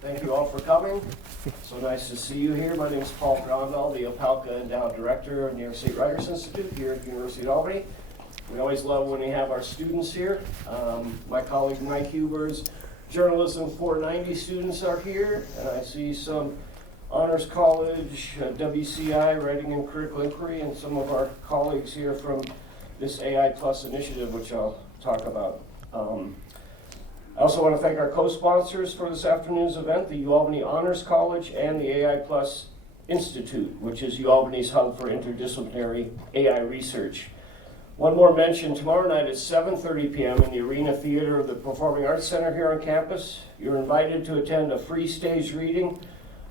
Thank you all for coming. So nice to see you here. My name is Paul Grondal, the Opelka Endowed Director of New York State Writers Institute here at the University of Albany. We always love when we have our students here. My colleague Mike Huber's Journalism 490 students are here, and I see some Honors College, WCI, Writing and Critical Inquiry, and some of our colleagues here from this AI Plus initiative, which I'll talk about. I also want to thank our co-sponsors for this afternoon's event, the UAlbany Honors College and the AI Plus Institute, which is UAlbany's hub for interdisciplinary AI research. One more mention, tomorrow night at 7:30 p.m. in the Arena Theater of the Performing Arts Center here on campus, you're invited to attend a free stage reading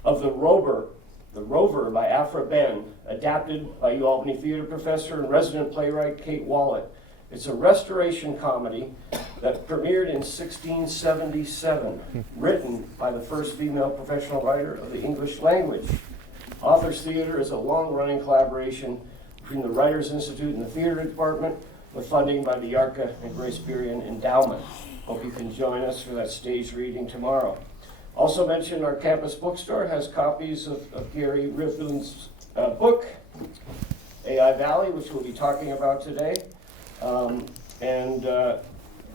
of The Rover by Afra Ben, adapted by UAlbany theater professor and resident playwright Kate Wallet. It's a restoration comedy that premiered in 1677, written by the first female professional writer of the English language. Authors Theater is a long-running collaboration between the Writers Institute and the theater department, with funding by the Yarka and Grace Burian Endowment. Hope you can join us for that stage reading tomorrow. Also mentioned, our campus bookstore has copies of Gary Rivlin's book, AI Valley, which we'll be talking about today.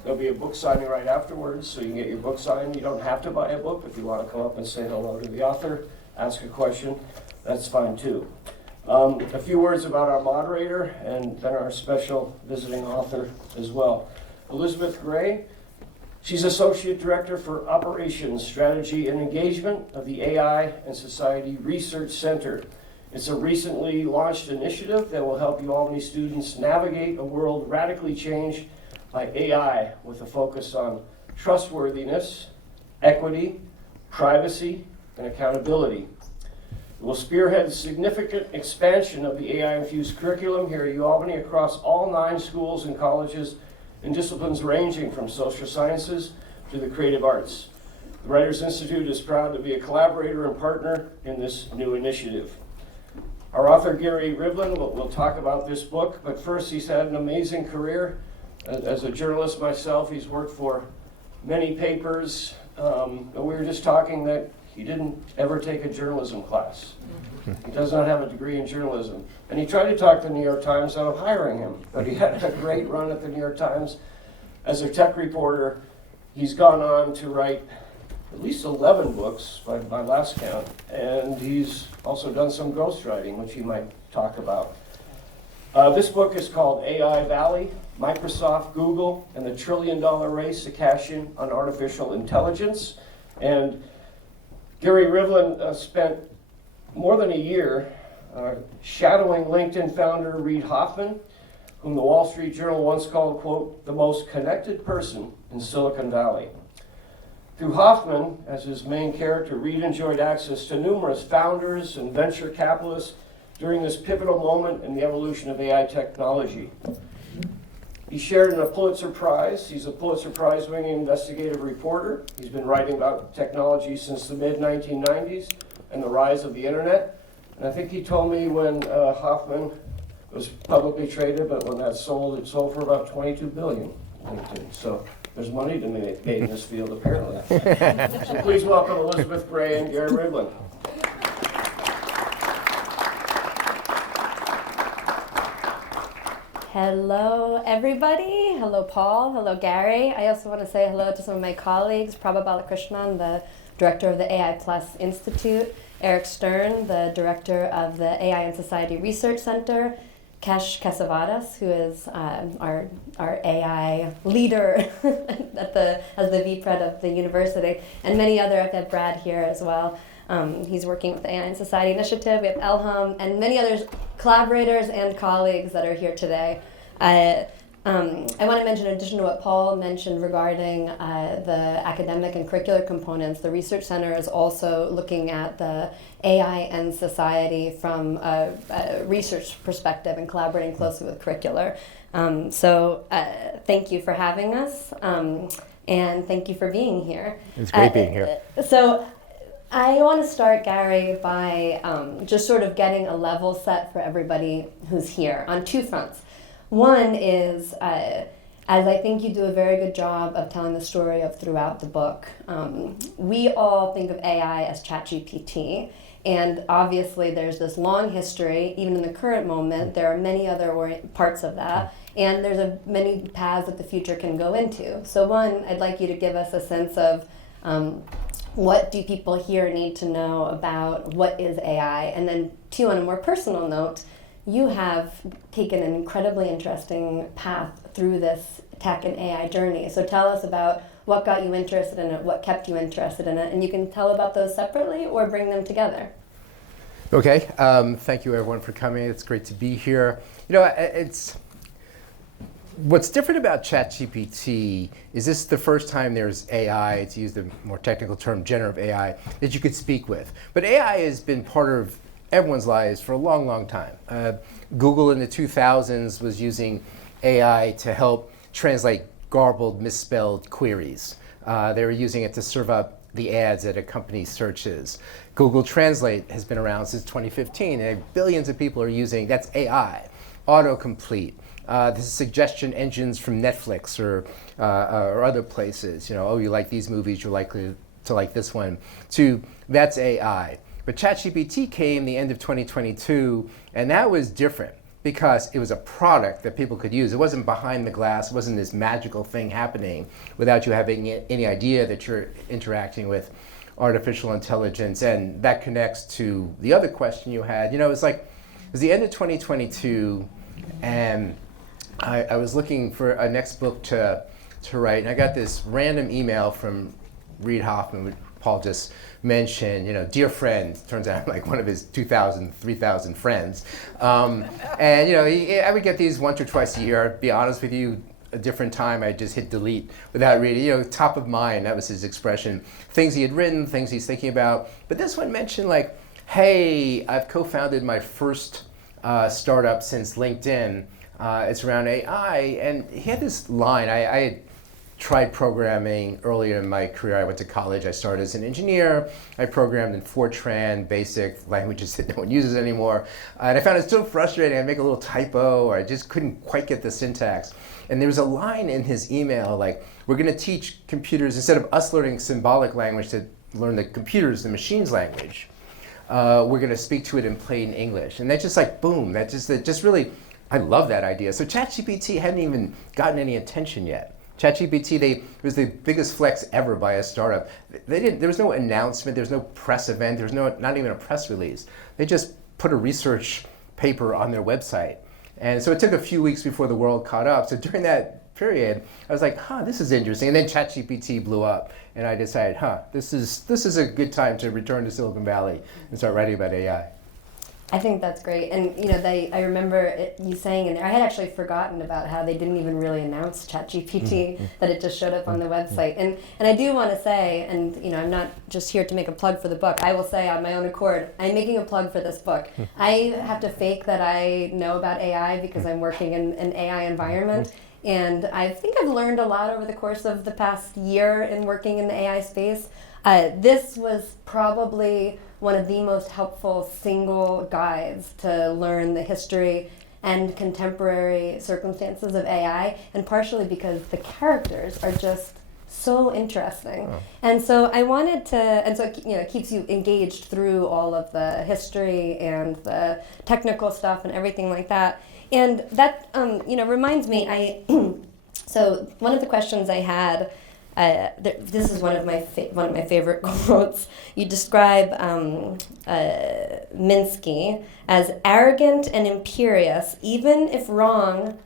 There'll be a book signing right afterwards, so you can get your book signed. You don't have to buy a book. If you want to come up and say hello to the author, ask a question, that's fine too. A few words about our moderator and then our special visiting author as well. Elizabeth Gray, she's Associate Director for Operations, Strategy, and Engagement of the AI and Society Research Center. It's a recently launched initiative that will help UAlbany students navigate a world radically changed by AI with a focus on trustworthiness, equity, privacy, and accountability. It will spearhead significant expansion of the AI-infused curriculum here at UAlbany across all 9 schools and colleges in disciplines ranging from social sciences to the creative arts. The Writers Institute is proud to be a collaborator and partner in this new initiative. Our author, Gary Rivlin, will talk about this book, but first, he's had an amazing career. As a journalist myself, he's worked for many papers. We were just talking that he didn't ever take a journalism class. He does not have a degree in journalism. And he tried to talk the New York Times out of hiring him, but he had a great run at the New York Times. As a tech reporter, he's gone on to write at least 11 books by my last count, and he's also done some ghostwriting, which he might talk about. This book is called AI Valley, Microsoft, Google, and the $1 trillion race to cash in on artificial intelligence. And Gary Rivlin spent more than a year shadowing LinkedIn founder Reid Hoffman, whom the Wall Street Journal once called, quote, the most connected person in Silicon Valley. Through Hoffman, as his main character, Reid enjoyed access to numerous founders and venture capitalists during this pivotal moment in the evolution of AI technology. He shared in a Pulitzer Prize. He's a Pulitzer Prize-winning investigative reporter. He's been writing about technology since the mid-1990s and the rise of the internet. And I think he told me when Hoffman was publicly traded, but when that sold, it sold for about $22 billion. So there's money to be made in this field, apparently. So please welcome Elizabeth Gray and Gary Rivlin. Hello, everybody. Hello, Paul. Hello, Gary. I also want to say hello to some of my colleagues, Prabha Balakrishnan, the director of the AI Plus Institute, Eric Stern, the director of the AI and Society Research Center, Kesh Kesavadas, who is our AI leader as the VPRED of the university, and many other. I've had Brad here as well. He's working with the AI and Society Initiative. We have Elham and many others, collaborators and colleagues that are here today. I want to mention, in addition to what Paul mentioned regarding the academic and curricular components, the Research Center is also looking at the AI and society from a research perspective and collaborating closely with curricular. So thank you for having us, and thank you for being here. It's great being here. So I want to start, Gary, by just sort of getting a level set for everybody who's here on 2 fronts. One is as I think you do a very good job of telling the story of throughout the book. We all think of AI as ChatGPT, and obviously there's this long history, even in the current moment, there are many other parts of that, and there's many paths that the future can go into. So one, I'd like you to give us a sense of what do people here need to know about what is AI, and then two, on a more personal note, you have taken an incredibly interesting path through this tech and AI journey. So tell us about what got you interested in it, what kept you interested in it, and you can tell about those separately or bring them together. Okay, thank you everyone for coming. It's great to be here. You know, what's different about ChatGPT is this is the first time there's AI, to use the more technical term, generative AI, that you could speak with. But AI has been part of everyone's lives for a long, long time. Google in the 2000s was using AI to help translate garbled, misspelled queries. They were using it to serve up the ads that accompany searches. Google Translate has been around since 2015, and billions of people are using, that's AI. Autocomplete, the suggestion engines from Netflix or other places. You know, oh, you like these movies, you're likely to like this one. That's AI. But ChatGPT came the end of 2022, and that was different because it was a product that people could use. It wasn't behind the glass. It wasn't this magical thing happening without you having any idea that you're interacting with artificial intelligence. And that connects to the other question you had. You know, it was the end of 2022, and I was looking for a next book to write, and I got this random email from Reid Hoffman, Paul just mentioned, you know, dear friend, turns out I'm like one of his 2,000, 3,000 friends. And, you know, I would get these once or twice a year. Be honest with you, a different time, I just hit delete without reading. You know, top of mind, that was his expression. Things he had written, things he's thinking about. But this one mentioned like, hey, I've co-founded my first startup since LinkedIn. It's around AI. And he had this line, I had tried programming earlier in my career. I went to college. I started as an engineer. I programmed in Fortran, basic languages that no one uses anymore. And I found it so frustrating. I'd make a little typo, or I just couldn't quite get the syntax. And there was a line in his email like, we're going to teach computers, instead of us learning symbolic language, to learn the computers, the machine's language. We're going to speak to it in plain English. And that just like, boom, that just really, I love that idea. So ChatGPT hadn't even gotten any attention yet. ChatGPT, it was the biggest flex ever by a startup. There was no announcement, there was no press event, there was not even a press release. They just put a research paper on their website. And so it took a few weeks before the world caught up. So during that period, I was like, this is interesting. And then ChatGPT blew up, and I decided, this is a good time to return to Silicon Valley and start writing about AI. I think that's great. And you know, I remember you saying in there, I had actually forgotten about how they didn't even really announce ChatGPT, that it just showed up on the website. And I do want to say, and you know, I'm not just here to make a plug for the book. I will say on my own accord, I'm making a plug for this book. I have to fake that I know about AI because I'm working in an AI environment. And I think I've learned a lot over the course of the past year in working in the AI space. This was probably one of the most helpful single guides to learn the history and contemporary circumstances of AI, and partially because the characters are just so interesting. And so I wanted to, and so you know, it keeps you engaged through all of the history and the technical stuff and everything like that. And that you know, reminds me, so one of the questions I had, this is one of my favorite quotes. You describe Minsky as arrogant and imperious, even if wrong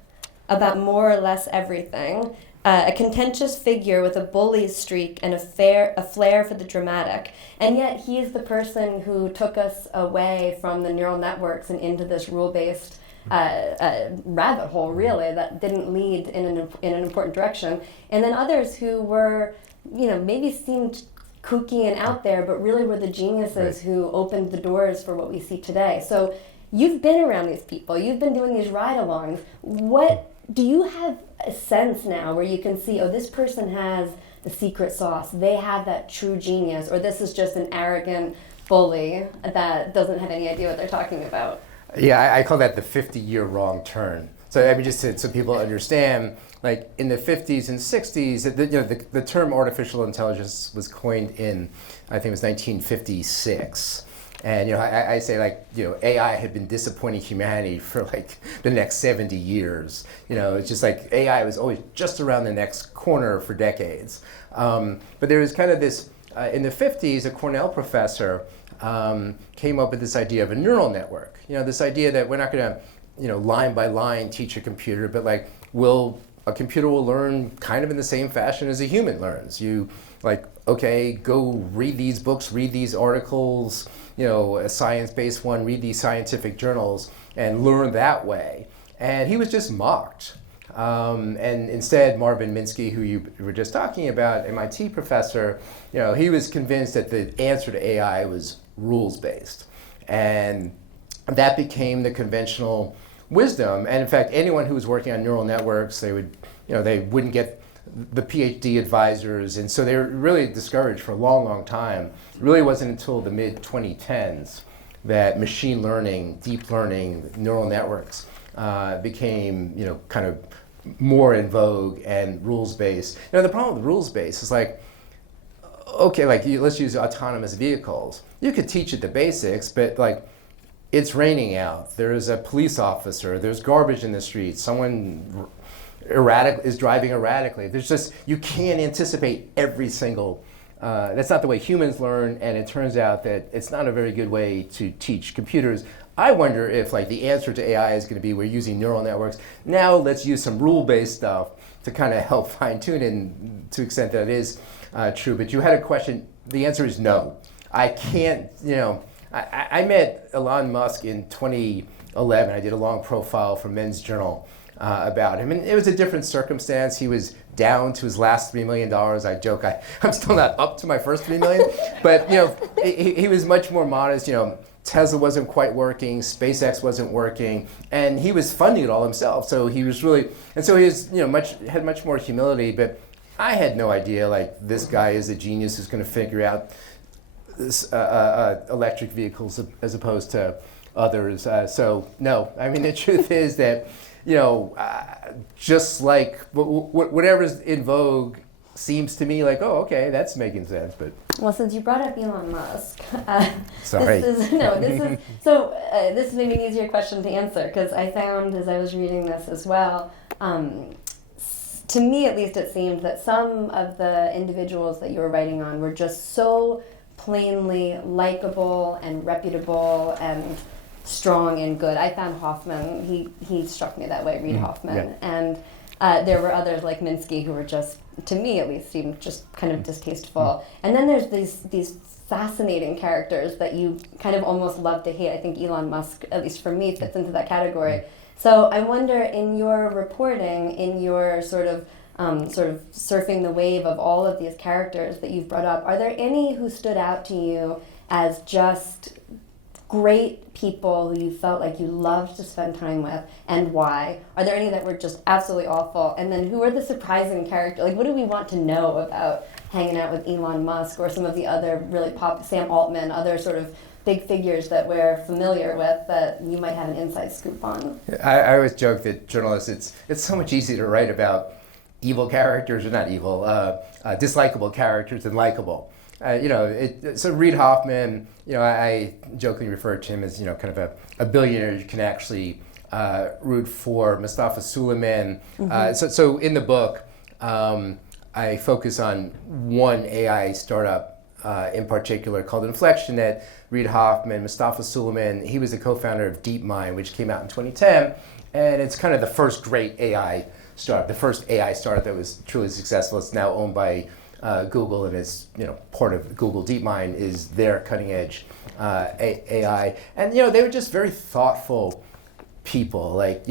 about more or less everything. A contentious figure with a bully streak and a flair for the dramatic. And yet he is the person who took us away from the neural networks and into this rule-based rabbit hole, really, that didn't lead in an important direction. And then others who were, you know, maybe seemed kooky and out there, but really were the geniuses who opened the doors for what we see today. So you've been around these people, you've been doing these ride-alongs. What do you have a sense now where you can see, oh, this person has the secret sauce, they have that true genius, or this is just an arrogant bully that doesn't have any idea what they're talking about? Yeah, I call that the 50-year wrong turn. It's So I mean, just so people understand, like in the 50s and 60s, the term artificial intelligence was coined in, I think it was 1956. And I say, like, AI had been disappointing humanity for like the next 70 years. It's just like AI was always just around the next corner for decades. But there was kind of this, in the 50s, a Cornell professor came up with this idea of a neural network. This idea that we're not going to, line by line teach a computer, but like a computer will learn kind of in the same fashion as a human learns. You like, okay, go read these books, read these articles, a science-based one, read these scientific journals, and learn that way. And he was just mocked. And instead, Marvin Minsky, who you were just talking about, MIT professor, he was convinced that the answer to AI was rules-based. And that became the conventional wisdom. And in fact, anyone who was working on neural networks, they wouldn't get the PhD advisors, and so they were really discouraged for a long, long time. It really wasn't until the mid-2010s that machine learning, deep learning, neural networks became, kind of more in vogue and rules-based. The problem with rules-based is like, okay, like let's use autonomous vehicles. You could teach it the basics, but like, it's raining out, there's a police officer, there's garbage in the street, someone is driving erratically. You can't anticipate every single, that's not the way humans learn, and it turns out that it's not a very good way to teach computers. I wonder if like the answer to AI is going to be we're using neural networks. Now let's use some rule-based stuff to kind of help fine-tune it to the extent that it is true. But you had a question, the answer is no. I can't, I met Elon Musk in 2011. I did a long profile for Men's Journal about him. And it was a different circumstance. He was down to his last $3 million. I joke, I'm still not up to my first $3 million. But he was much more modest. Tesla wasn't quite working, SpaceX wasn't working, and he was funding it all himself. So he was really, and so he was, had much more humility. But I had no idea, like, this guy is a genius who's going to figure out this, electric vehicles as opposed to others. So no, I mean, the truth is that, just like whatever's in vogue seems to me like, oh, okay, that's making sense. But well, since you brought up Elon Musk, sorry. This is maybe an easier question to answer, because I found as I was reading this as well, to me at least it seemed that some of the individuals that you were writing on were just so plainly likable and reputable and strong and good. I found Hoffman, he struck me that way, Reid Hoffman. Yeah. And there were others like Minsky who were just, to me at least, seemed just kind of distasteful. And then there's these fascinating characters that you kind of almost love to hate. I think Elon Musk, at least for me, fits into that category. So I wonder, in your reporting, in your sort of surfing the wave of all of these characters that you've brought up, are there any who stood out to you as just great people who you felt like you loved to spend time with, and why? Are there any that were just absolutely awful? And then who are the surprising characters? Like, what do we want to know about hanging out with Elon Musk or some of the other really Sam Altman, other sort of big figures that we're familiar with that you might have an inside scoop on? I always joke that journalists, it's so much easier to write about evil characters, or not evil, dislikable characters than likable. So Reid Hoffman, I jokingly refer to him as, kind of a billionaire you can actually root for. Mustafa Suleyman. So in the book, I focus on one AI startup in particular called Inflection that Reid Hoffman, Mustafa Suleyman, he was the co-founder of DeepMind, which came out in 2010, and it's kind of the first great AI startup, the first AI startup that was truly successful. It's now owned by Google, and it's part of Google DeepMind is their cutting edge AI, and they were just very thoughtful people. Like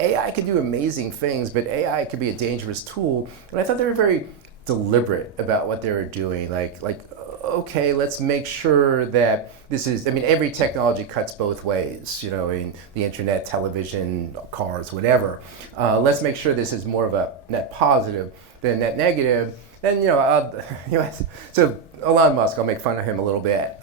AI can do amazing things, but AI could be a dangerous tool. And I thought they were very deliberate about what they were doing. Like okay, let's make sure that this is. I mean, every technology cuts both ways. In the internet, television, cars, whatever. Let's make sure this is more of a net positive than net negative. Then so Elon Musk, I'll make fun of him a little bit.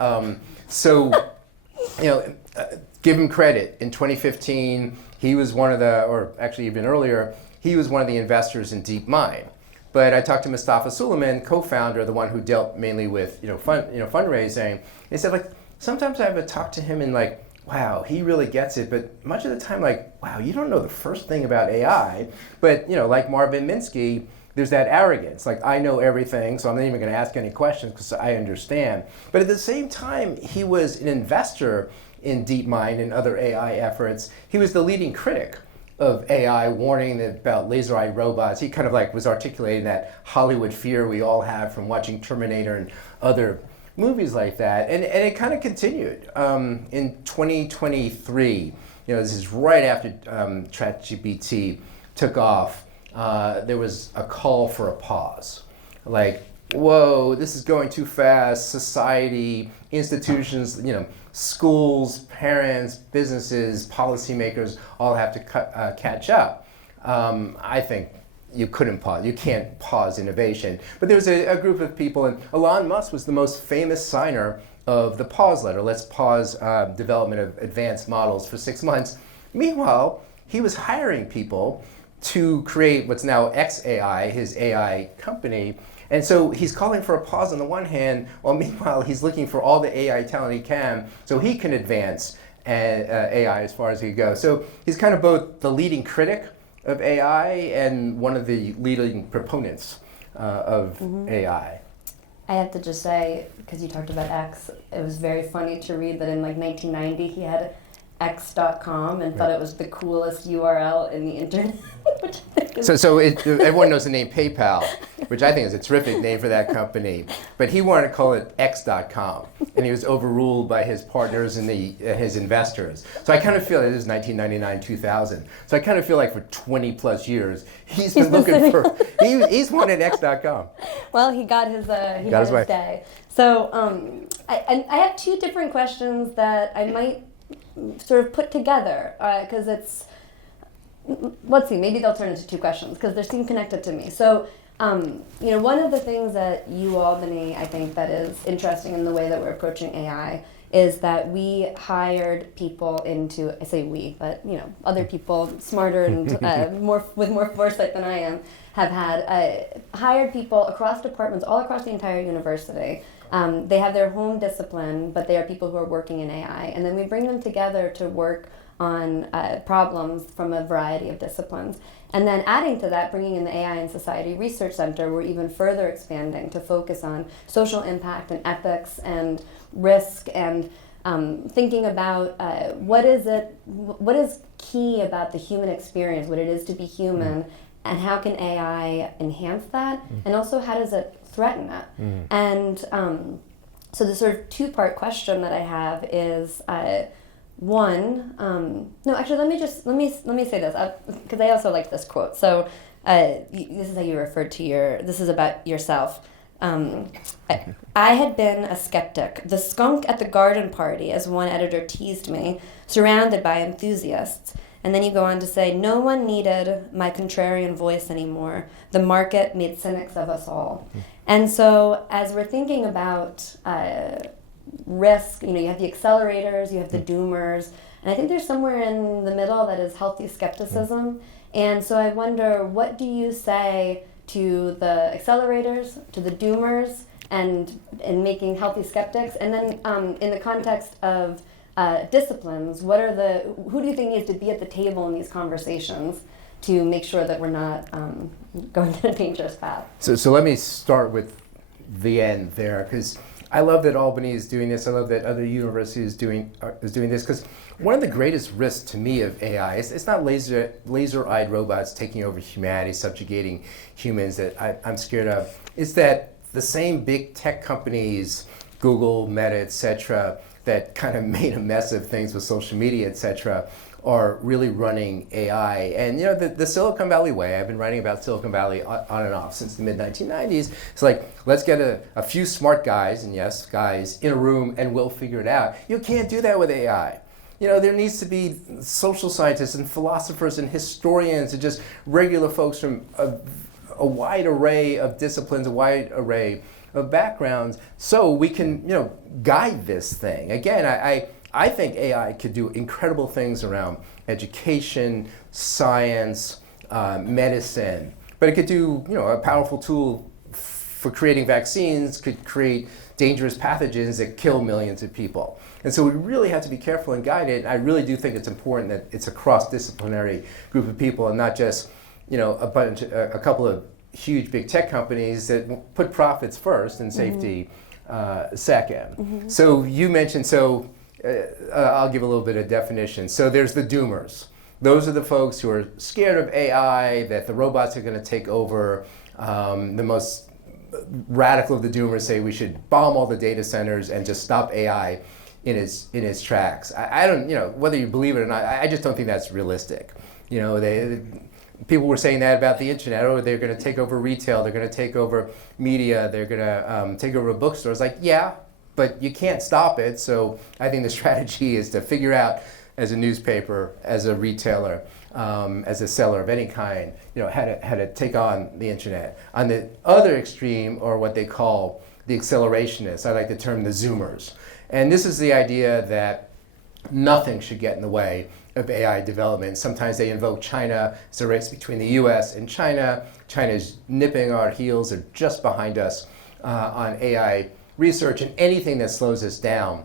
give him credit. In 2015, he was one of the, or actually even earlier, he was one of the investors in DeepMind. But I talked to Mustafa Suleiman, co-founder, the one who dealt mainly with fundraising. He said, like, sometimes I have talk to him and like, wow, he really gets it. But much of the time, like, wow, you don't know the first thing about AI. But like Marvin Minsky, there's that arrogance. Like, I know everything, so I'm not even going to ask any questions because I understand. But at the same time, he was an investor in DeepMind and other AI efforts. He was the leading critic of AI, warning about laser-eyed robots. He kind of like was articulating that Hollywood fear we all have from watching Terminator and other movies like that. And it kind of continued. In 2023, this is right after ChatGPT took off, there was a call for a pause. Like, whoa, this is going too fast. Society, institutions, schools, parents, businesses, policymakers all have to catch up. I think you couldn't pause. You can't pause innovation. But there was a group of people, and Elon Musk was the most famous signer of the pause letter. Let's pause development of advanced models for 6 months. Meanwhile, he was hiring people to create what's now xAI, his AI company. And so he's calling for a pause on the one hand, while meanwhile he's looking for all the AI talent he can so he can advance AI as far as he goes. So he's kind of both the leading critic of AI and one of the leading proponents of AI. I have to just say, because you talked about X, it was very funny to read that in like 1990 he had x.com and thought it was the coolest URL in the internet. So everyone knows the name PayPal, which I think is a terrific name for that company. But he wanted to call it x.com, and he was overruled by his partners and his investors. So I kind of feel, this is 1999, 2000. So I kind of feel like for 20 plus years, he's been looking for, he's wanted x.com. Well, he got his day. So I have two different questions that I might sort of put together, because it's, let's see, maybe they'll turn into two questions because they seem connected to me. So, one of the things at UAlbany, I think that is interesting in the way that we're approaching AI is that we hired people into, I say we, but other people smarter and with more foresight than I am have had hired people across departments, all across the entire university. They have their home discipline, but they are people who are working in AI. And then we bring them together to work on problems from a variety of disciplines. And then adding to that, bringing in the AI and Society Research Center, we're even further expanding to focus on social impact and ethics and risk and thinking about what is key about the human experience, what it is to be human, and how can AI enhance that, and also how does it threaten it? And so the sort of two-part question that I have is one. No, actually, let me say this because I also like this quote. So this is how you referred to this is about yourself. I had been a skeptic, the skunk at the garden party, as one editor teased me, surrounded by enthusiasts. And then you go on to say, no one needed my contrarian voice anymore. The market made cynics of us all. And so as we're thinking about risk, you have the accelerators, you have the doomers, and I think there's somewhere in the middle that is healthy skepticism. And so I wonder, what do you say to the accelerators, to the doomers, and making healthy skeptics? And then in the context of disciplines, who do you think needs to be at the table in these conversations to make sure that we're not going down a dangerous path? So let me start with the end there, because I love that Albany is doing this. I love that other universities is doing this, because one of the greatest risks to me of AI is it's not laser-eyed robots taking over humanity, subjugating humans that I'm scared of. It's that the same big tech companies, Google, Meta, etc., that kind of made a mess of things with social media, etc., are really running AI. And the Silicon Valley way, I've been writing about Silicon Valley on and off since the mid-1990s. It's like, let's get a few smart guys, and yes, guys, in a room and we'll figure it out. You can't do that with AI. There needs to be social scientists and philosophers and historians and just regular folks from a wide array of disciplines, a wide array of backgrounds, so we can, guide this thing. Again, I think AI could do incredible things around education, science, medicine, but it could do, a powerful tool for creating vaccines, could create dangerous pathogens that kill millions of people. And so we really have to be careful and guide it. I really do think it's important that it's a cross-disciplinary group of people and not just, a couple of huge big tech companies that put profits first and safety second. So you mentioned, I'll give a little bit of definition. So there's the doomers. Those are the folks who are scared of AI, that the robots are going to take over. The most radical of the doomers say we should bomb all the data centers and just stop AI in its tracks. I don't, whether you believe it or not, I just don't think that's realistic. People were saying that about the internet. Oh, they're going to take over retail. They're going to take over media. They're going to take over bookstores. Like, yeah, but you can't stop it. So I think the strategy is to figure out, as a newspaper, as a retailer, as a seller of any kind, how to take on the internet. On the other extreme are what they call the accelerationists. I like the term the Zoomers. And this is the idea that nothing should get in the way of AI development. Sometimes they invoke China. It's a race between the US and China. China's nipping our heels or just behind us on AI research, and anything that slows us down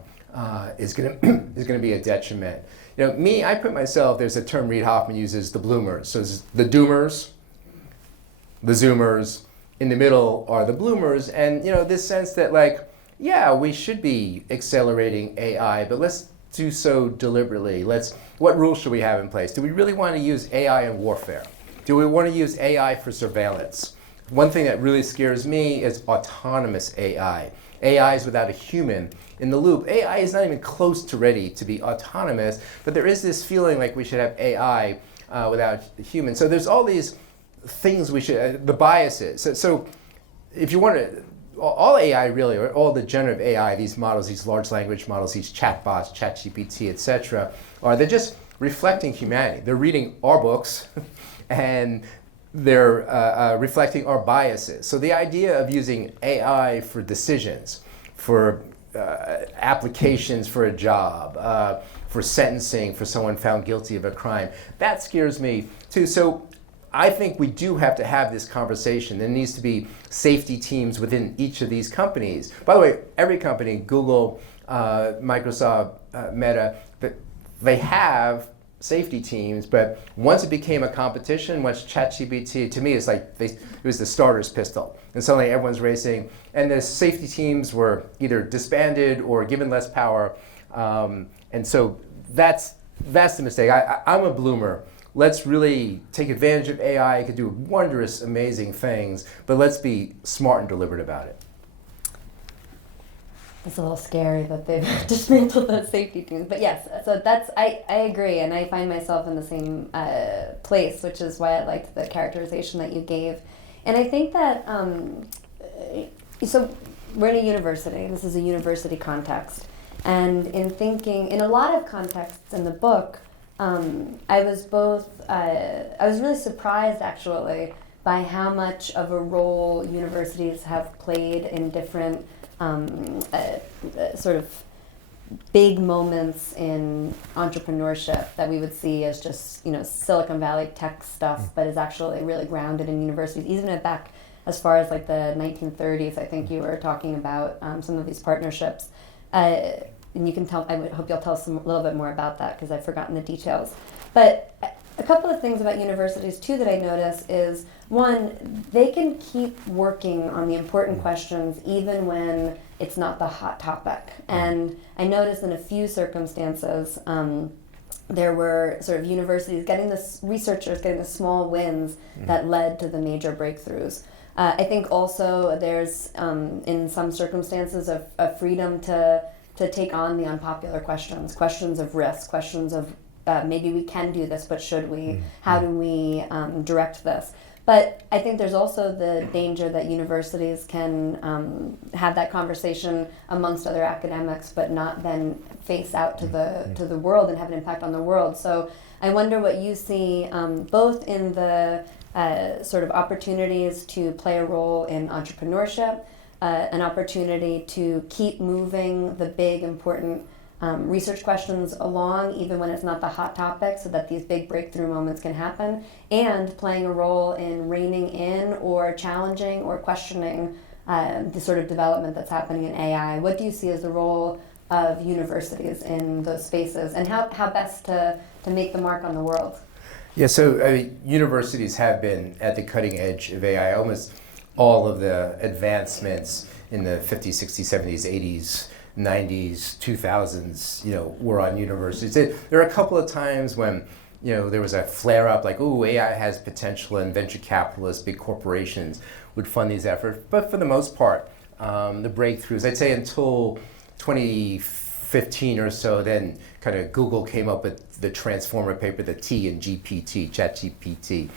is going to be a detriment. I put myself, there's a term Reid Hoffman uses, the bloomers. So it's the doomers, the zoomers, in the middle are the bloomers, and this sense that we should be accelerating AI, but let's do so deliberately. What rules should we have in place? Do we really want to use AI in warfare? Do we want to use AI for surveillance? One thing that really scares me is autonomous AI. AI is without a human in the loop. AI is not even close to ready to be autonomous, but there is this feeling like we should have AI without humans. So there's all these things we should, the biases. So if you want to, all AI really, or all the generative AI, these models, these large language models, these chatbots, ChatGPT, etc., they're just reflecting humanity. They're reading our books and they're reflecting our biases. So the idea of using AI for decisions, for applications for a job, for sentencing for someone found guilty of a crime, that scares me too. So I think we do have to have this conversation. There needs to be safety teams within each of these companies. By the way, every company, Google, Microsoft, Meta, they have safety teams, but once it became a competition, once ChatGPT, to me, it was the starter's pistol. And suddenly everyone's racing, and the safety teams were either disbanded or given less power. And so that's the mistake. I'm a bloomer. Let's really take advantage of AI. It could do wondrous, amazing things, but let's be smart and deliberate about it. It's a little scary that they've dismantled those safety teams. But yes, so I agree, and I find myself in the same place, which is why I liked the characterization that you gave. And I think that, so we're in a university. This is a university context. And in a lot of contexts in the book, I was really surprised, actually, by how much of a role universities have played in different sort of big moments in entrepreneurship that we would see as just Silicon Valley tech stuff, but is actually really grounded in universities, even back as far as like the 1930s. I think you were talking about some of these partnerships. And you can tell, I hope you'll tell us a little bit more about that because I've forgotten the details. But a couple of things about universities too that I notice is, one, they can keep working on the important questions even when it's not the hot topic. And I noticed in a few circumstances there were sort of universities researchers getting the small wins that led to the major breakthroughs. I think also there's in some circumstances a freedom to take on the unpopular questions of risk, questions of maybe we can do this, but should we? How do we direct this? But I think there's also the danger that universities can have that conversation amongst other academics, but not then face out to the world and have an impact on the world. So I wonder what you see both in the sort of opportunities to play a role in entrepreneurship, an opportunity to keep moving the big, important research questions along, even when it's not the hot topic, so that these big breakthrough moments can happen, and playing a role in reining in or challenging or questioning the sort of development that's happening in AI. What do you see as the role of universities in those spaces, and how best to make the mark on the world? Yeah, so universities have been at the cutting edge of AI. Almost all of the advancements in the 50s, 60s, 70s, 80s, 90s, 2000s, were on universities. There are a couple of times when, there was a flare-up, like, ooh, AI has potential, and venture capitalists, big corporations would fund these efforts. But for the most part, the breakthroughs, I'd say until 2015 or so, then kind of Google came up with the transformer paper, the T in GPT, ChatGPT.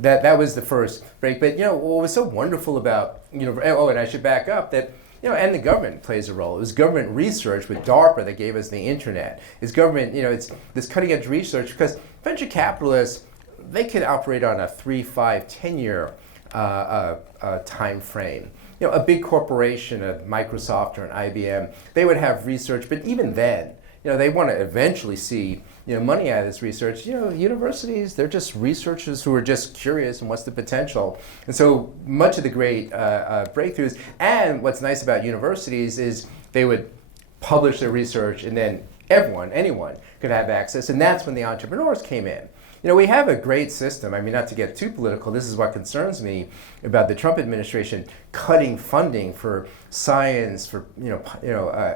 That was the first break. But, what was so wonderful about, and I should back up that, and the government plays a role. It was government research with DARPA that gave us the internet. It's government, it's this cutting edge research, because venture capitalists, they can operate on a 3, 5, 10-year time frame. A big corporation, a Microsoft or an IBM, they would have research, but even then, they want to eventually see, money out of this research. Universities, they're just researchers who are just curious and what's the potential. And so much of the great breakthroughs, and what's nice about universities is they would publish their research, and then anyone could have access, and that's when the entrepreneurs came in. We have a great system. I mean, not to get too political, this is what concerns me about the Trump administration cutting funding for science, for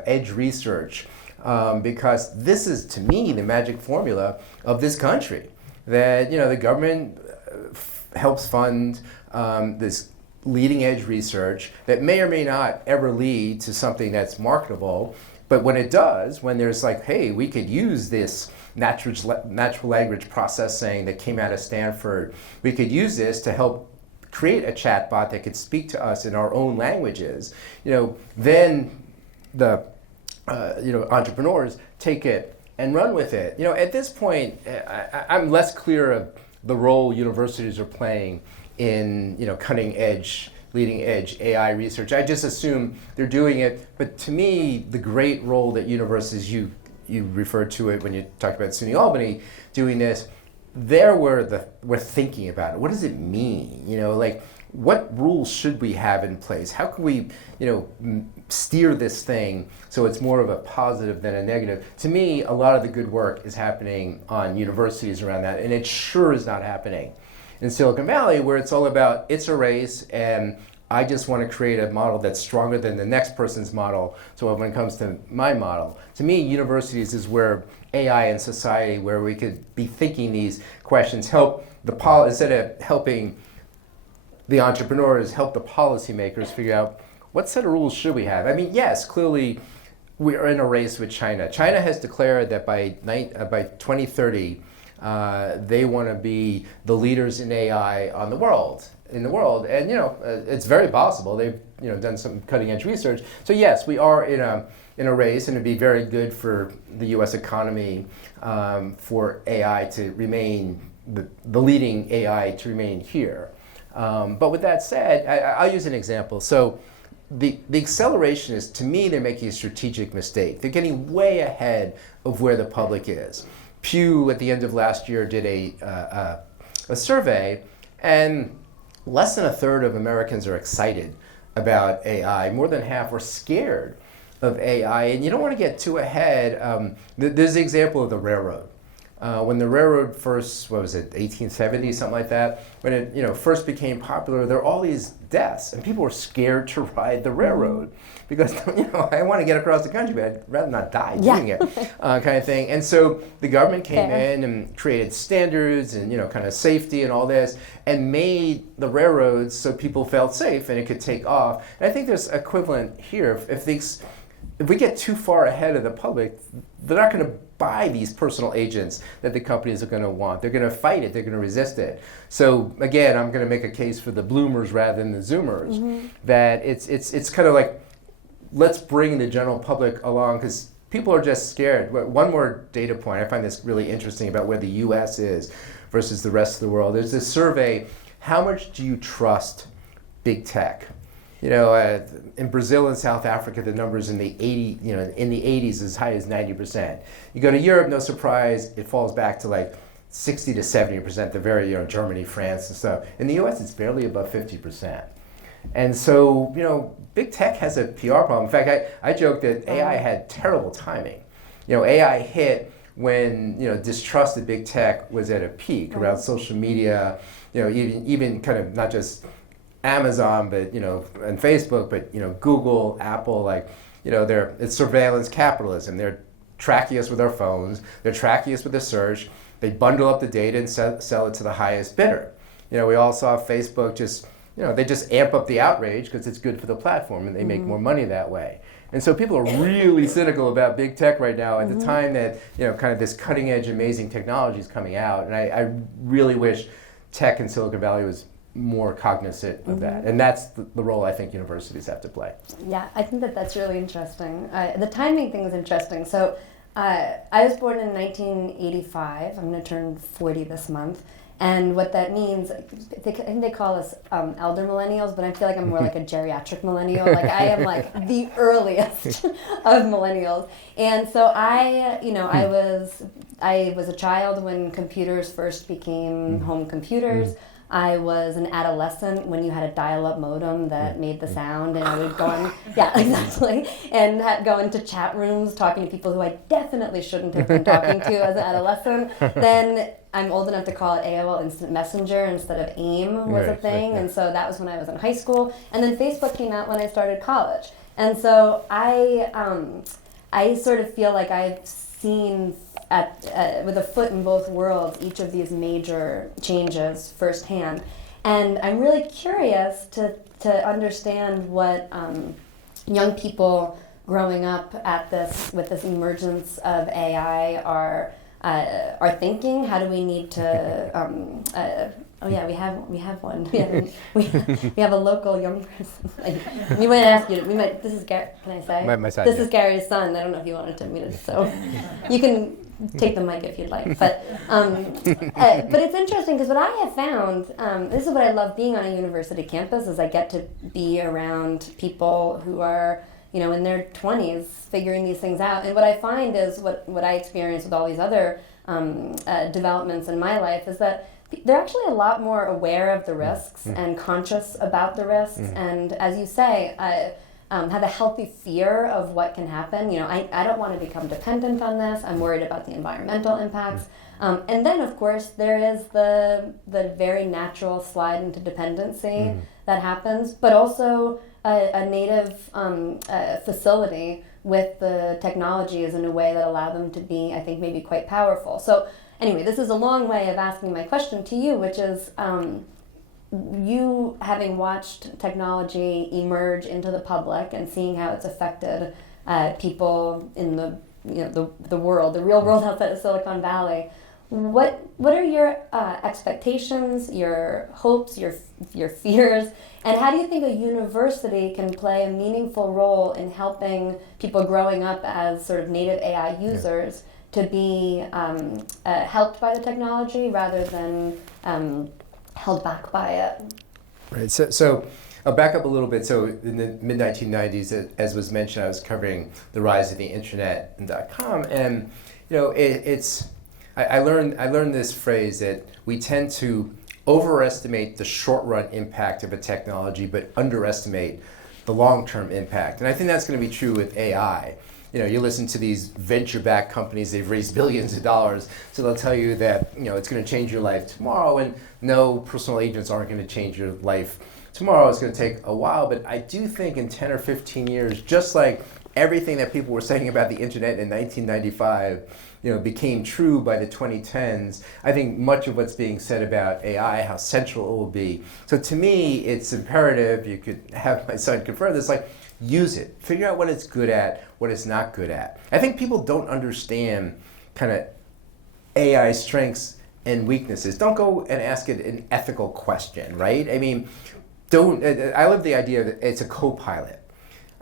edge research, because this is, to me, the magic formula of this country. That the government helps fund this leading edge research that may or may not ever lead to something that's marketable. But when it does, when there's like, hey, we could use this natural language processing that came out of Stanford, we could use this to help create a chatbot that could speak to us in our own languages, then the entrepreneurs take it and run with it. At this point, I'm less clear of the role universities are playing in cutting edge, leading edge AI research. I just assume they're doing it, but to me, the great role that universities, you referred to it when you talked about UAlbany doing this, we're thinking about it. What does it mean? What rules should we have in place? How can we, steer this thing so it's more of a positive than a negative? To me, a lot of the good work is happening on universities around that, and it sure is not happening in Silicon Valley, where it's all about, it's a race, and I just want to create a model that's stronger than the next person's model. So when it comes to my model, to me, universities is where AI and society, where we could be thinking these questions, help instead of helping the entrepreneurs, help the policymakers figure out what set of rules should we have. I mean, yes, clearly we are in a race with China. China has declared that by 2030, they want to be the leaders in AI in the world. And it's very possible. They've done some cutting edge research. So yes, we are in a race, and it'd be very good for the U.S. economy for AI to remain the leading AI to remain here. But with that said, I'll use an example. So the acceleration to me, they're making a strategic mistake. They're getting way ahead of where the public is. Pew at the end of last year did a survey, and less than a third of Americans are excited about AI. More than half are scared of AI, and you don't want to get too ahead. There's the example of the railroad. When the railroad first, 1870, something like that, when it first became popular, there were all these deaths, and people were scared to ride the railroad because I want to get across the country, but I'd rather not die doing it, kind of thing. And so the government came in and created standards and kind of safety and all this, and made the railroads so people felt safe and it could take off. And I think there's equivalent here. If we get too far ahead of the public, they're not going to buy these personal agents that the companies are going to want. They're going to fight it. They're going to resist it. So again, I'm going to make a case for the bloomers rather than the zoomers. That it's kind of like, let's bring the general public along, because people are just scared. One more data point. I find this really interesting about where the U.S. is versus the rest of the world. There's this survey: how much do you trust big tech? In Brazil and South Africa, the numbers in the 80s as high as 90%. You go to Europe, no surprise, it falls back to like 60 to 70%. The very Germany, France, and stuff. In the U.S., it's barely above 50%. And so, big tech has a PR problem. In fact, I joke that AI had terrible timing. AI hit when distrust of big tech was at a peak around social media. Even kind of not just Amazon, but and Facebook, but Google, Apple, it's surveillance capitalism. They're tracking us with our phones. They're tracking us with the search. They bundle up the data and sell it to the highest bidder. We all saw Facebook they just amp up the outrage because it's good for the platform and they make more money that way. And so people are really cynical about big tech right now at the time that kind of this cutting edge, amazing technology is coming out. And I really wish tech in Silicon Valley was more cognizant of that. And that's the role I think universities have to play. Yeah, I think that's really interesting. The timing thing is interesting. So I was born in 1985. I'm going to turn 40 this month. And what that means, I think they call us elder millennials, but I feel like I'm more like a geriatric millennial. Like I am like the earliest of millennials. And so I was a child when computers first became home computers. I was an adolescent when you had a dial-up modem that made the sound, and I would go on, and go into chat rooms talking to people who I definitely shouldn't have been talking to as an adolescent. Then I'm old enough to call it AOL Instant Messenger instead of AIM was a thing, and so that was when I was in high school. And then Facebook came out when I started college, and so I sort of feel like I've seen with a foot in both worlds each of these major changes firsthand, and I'm really curious to understand what young people growing up with this emergence of AI are thinking. How do we need to? We have one. We have a local young person. We might ask you. This is Gary. Can I say? My son, this is Gary's son. I don't know if you wanted me to. So you can take the mic if you'd like. But it's interesting because what I have found. This is what I love being on a university campus is I get to be around people who are in their 20s figuring these things out. And what I find is what I experience with all these other developments in my life is that they're actually a lot more aware of the risks and conscious about the risks. And as you say, have a healthy fear of what can happen. I don't want to become dependent on this. I'm worried about the environmental impacts. And then, of course, there is the very natural slide into dependency that happens, but also a native facility with the technologies in a way that allow them to be, I think, maybe quite powerful. So anyway, this is a long way of asking my question to you, which is you having watched technology emerge into the public and seeing how it's affected people in the world, the real world outside of Silicon Valley. What are your expectations, your hopes, your fears, and how do you think a university can play a meaningful role in helping people growing up as sort of native AI users to be helped by the technology rather than held back by it? Right. So I'll back up a little bit. So in the mid-1990s, as was mentioned, I was covering the rise of the internet and .com, and I learned this phrase that we tend to overestimate the short-run impact of a technology, but underestimate the long-term impact. And I think that's going to be true with AI. You listen to these venture-backed companies, they've raised billions of dollars, so they'll tell you that it's going to change your life tomorrow, and no, personal agents aren't going to change your life tomorrow. It's going to take a while, but I do think in 10 or 15 years, just like everything that people were saying about the internet in 1995, became true by the 2010s. I think much of what's being said about AI, how central it will be. So to me, it's imperative, you could have my son confirm this, use it. Figure out what it's good at, what it's not good at. I think people don't understand kind of AI strengths and weaknesses. Don't go and ask it an ethical question, right? I mean, I love the idea that it's a co-pilot.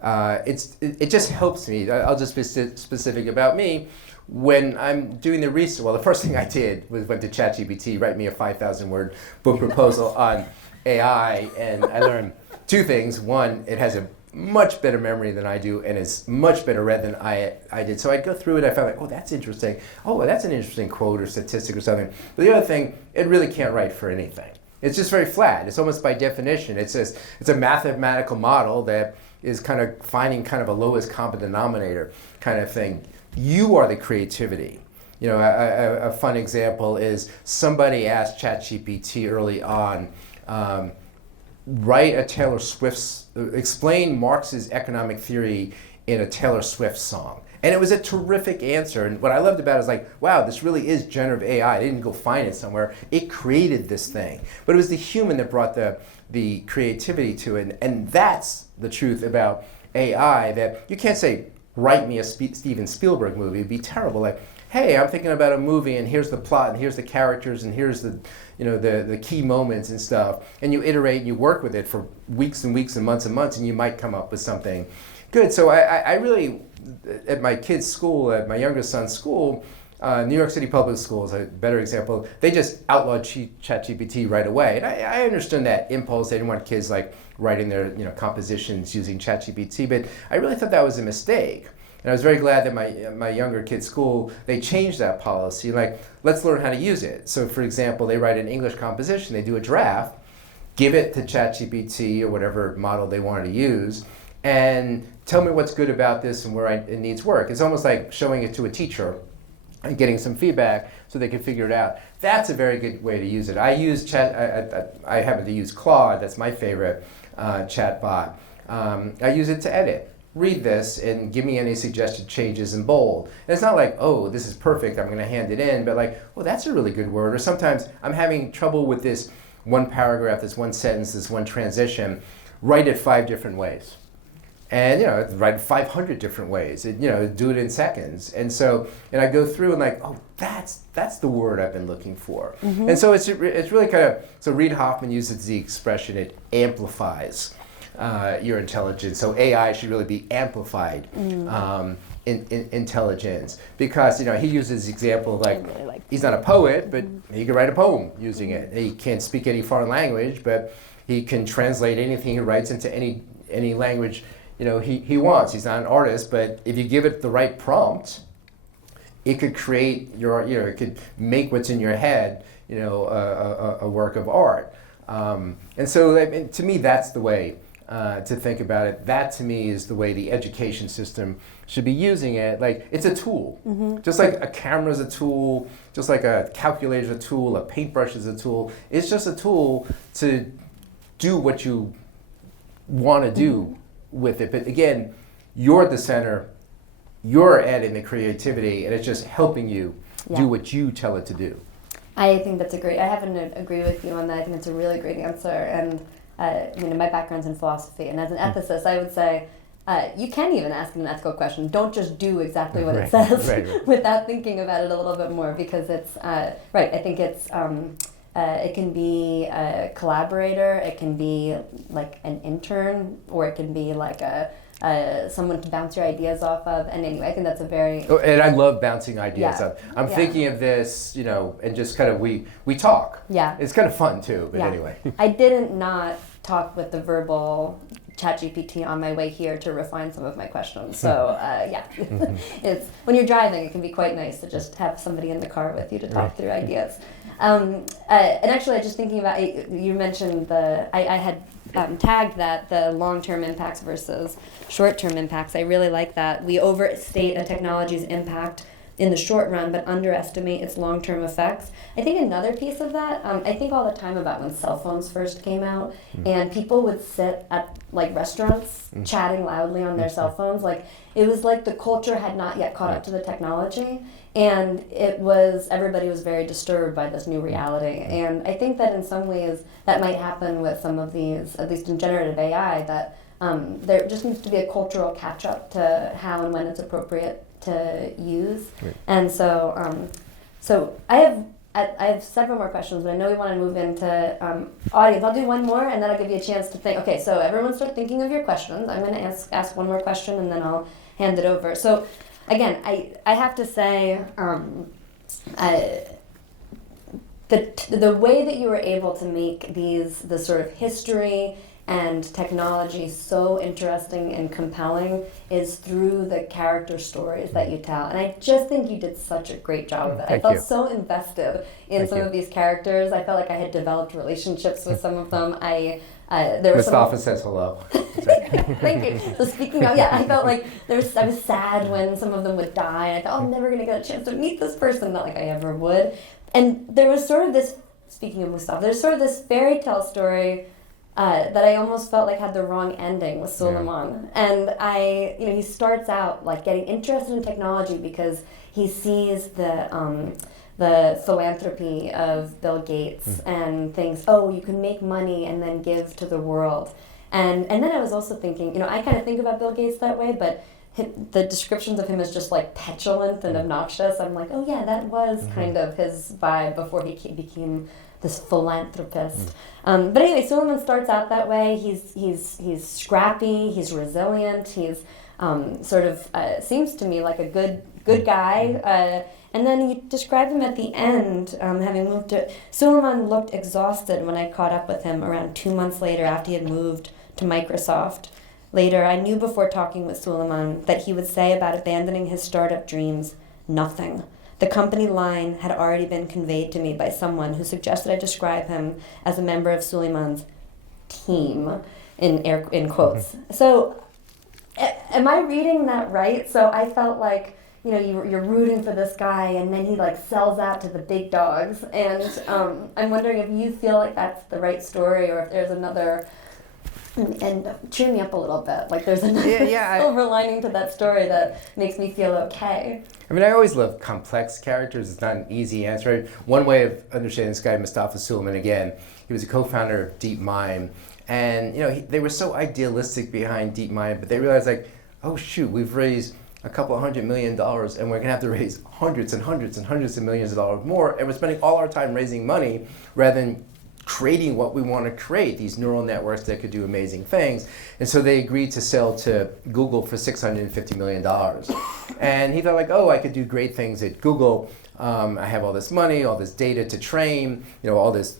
It just helps me. I'll just be specific about me. When I'm doing the research, the first thing I did was went to ChatGPT, write me a 5,000-word book proposal on AI, and I learned Two things. One, it has a much better memory than I do, and is much better read than I did. So I'd go through it, I found like, oh, that's interesting. Oh, well, that's an interesting quote or statistic or something. But the other thing, it really can't write for anything. It's just very flat. It's almost by definition. It's a mathematical model that is kind of finding kind of a lowest common denominator kind of thing. You are the creativity. You know, a fun example is somebody asked ChatGPT early on, write a Taylor Swift's, explain Marx's economic theory in a Taylor Swift song. And it was a terrific answer. And what I loved about it is like, wow, this really is generative AI. I didn't go find it somewhere. It created this thing. But it was the human that brought the creativity to it. And that's the truth about AI, that you can't say, write me a Steven Spielberg movie. It'd be terrible. Like, hey, I'm thinking about a movie, and here's the plot, and here's the characters, and here's the key moments and stuff. And you iterate, and you work with it for weeks and weeks and months, and you might come up with something good. So I really, at my kid's school, at my youngest son's school, New York City Public Schools, a better example, they just outlawed ChatGPT right away. And I understand that impulse. They didn't want kids like writing their compositions using ChatGPT, but I really thought that was a mistake. And I was very glad that my younger kid's school, they changed that policy. Like, let's learn how to use it. So for example, they write an English composition, they do a draft, give it to ChatGPT or whatever model they wanted to use, and tell me what's good about this and where it needs work. It's almost like showing it to a teacher and getting some feedback so they can figure it out. That's a very good way to use it. I happen to use Claude, that's my favorite chat bot. I use it to edit. Read this and give me any suggested changes in bold. And it's not like, oh, this is perfect, I'm gonna hand it in, but like, oh, that's a really good word. Or sometimes I'm having trouble with this one paragraph, this one sentence, this one transition. Write it 5 different ways. And write 500 different ways. Do it in seconds. And I go through and like, oh, that's the word I've been looking for. Mm-hmm. And so it's really kind of, so Reid Hoffman uses the expression, it amplifies your intelligence. So AI should really be amplified in intelligence, because he uses the example like, he's not a poet, but he can write a poem using it. He can't speak any foreign language, but he can translate anything he writes into any language he wants. He's not an artist, but if you give it the right prompt, it could create it could make what's in your head a work of art. And so to me, that's the way to think about it. That to me is the way the education system should be using it. Like, it's a tool. Mm-hmm. Just like a camera's a tool, just like a calculator's a tool, a paintbrush is a tool. It's just a tool to do what you want to do with it. But again, you're at the center, you're adding the creativity, and it's just helping you do what you tell it to do. I think that's I happen to agree with you on that. I think it's a really great answer. And my background's in philosophy, and as an ethicist, I would say you can even ask an ethical question. Don't just do exactly what it says without thinking about it a little bit more, because it's I think it's it can be a collaborator, it can be like an intern, or it can be like someone to bounce your ideas off of. And anyway, I think that's a very... Oh, and I love bouncing ideas off. I'm thinking of this, and just kind of we talk. Yeah. It's kind of fun too, but anyway. I didn't not talk with the verbal ChatGPT on my way here to refine some of my questions. So it's when you're driving, it can be quite nice to just have somebody in the car with you to talk through ideas. And actually, just thinking about, you mentioned I had tagged that the long-term impacts versus short-term impacts. I really like that. We overstate a technology's impact in the short run, but underestimate its long-term effects. I think another piece of that, I think all the time about when cell phones first came out, and people would sit at like restaurants chatting loudly on their cell phones. Like, it was like the culture had not yet caught up to the technology, and everybody was very disturbed by this new reality. And I think that in some ways that might happen with some of these, at least in generative AI, that there just needs to be a cultural catch-up to how and when it's appropriate to use. And so I have several more questions, but I know we want to move into audience. I'll do one more, and then I'll give you a chance to think. Okay, so everyone start thinking of your questions. I'm going to ask one more question, and then I'll hand it over. So again, I have to say, the way that you were able to make the sort of history and technology so interesting and compelling is through the character stories that you tell. And I just think you did such a great job of it. I Thank felt you. so invested in Thank some you. of these characters. I felt like I had developed relationships with some of them. There were Mustafa says hello. Thank you. So speaking of, I felt like I was sad when some of them would die. I thought, oh, I'm never going to get a chance to meet this person, not like I ever would. And there was sort of this, speaking of Mustafa, there's sort of this fairy tale story that I almost felt like had the wrong ending with Suleiman. And he starts out like getting interested in technology because he sees the philanthropy of Bill Gates and thinks, oh, you can make money and then give to the world. And then I was also thinking, I kind of think about Bill Gates that way, but the descriptions of him as just like petulant and obnoxious, I'm like, oh yeah, that was kind of his vibe before he became this philanthropist. But anyway, Suleiman starts out that way. He's scrappy, he's resilient, he's sort of seems to me like a good guy. And then you described him at the end, having moved to... Suleiman looked exhausted when I caught up with him around 2 months later after he had moved to Microsoft. Later, I knew before talking with Suleiman that he would say about abandoning his startup dreams, nothing. The company line had already been conveyed to me by someone who suggested I describe him as a member of Suleiman's team, in quotes. So, am I reading that right? So I felt like, you're rooting for this guy, and then he like sells out to the big dogs. And I'm wondering if you feel like that's the right story, or if there's another. And cheer me up a little bit. Like there's another silver lining to that story that makes me feel okay. I mean, I always love complex characters. It's not an easy answer. One way of understanding this guy, Mustafa Suleiman, again, he was a co-founder of DeepMind. And, they were so idealistic behind DeepMind, but they realized like, oh shoot, we've raised a couple of $100 million, and we're gonna have to raise hundreds and hundreds and hundreds of millions of dollars more, and we're spending all our time raising money rather than creating what we want to create, these neural networks that could do amazing things. And so they agreed to sell to Google for $650 million. And he thought like, oh, I could do great things at Google. I have all this money, all this data to train, all this,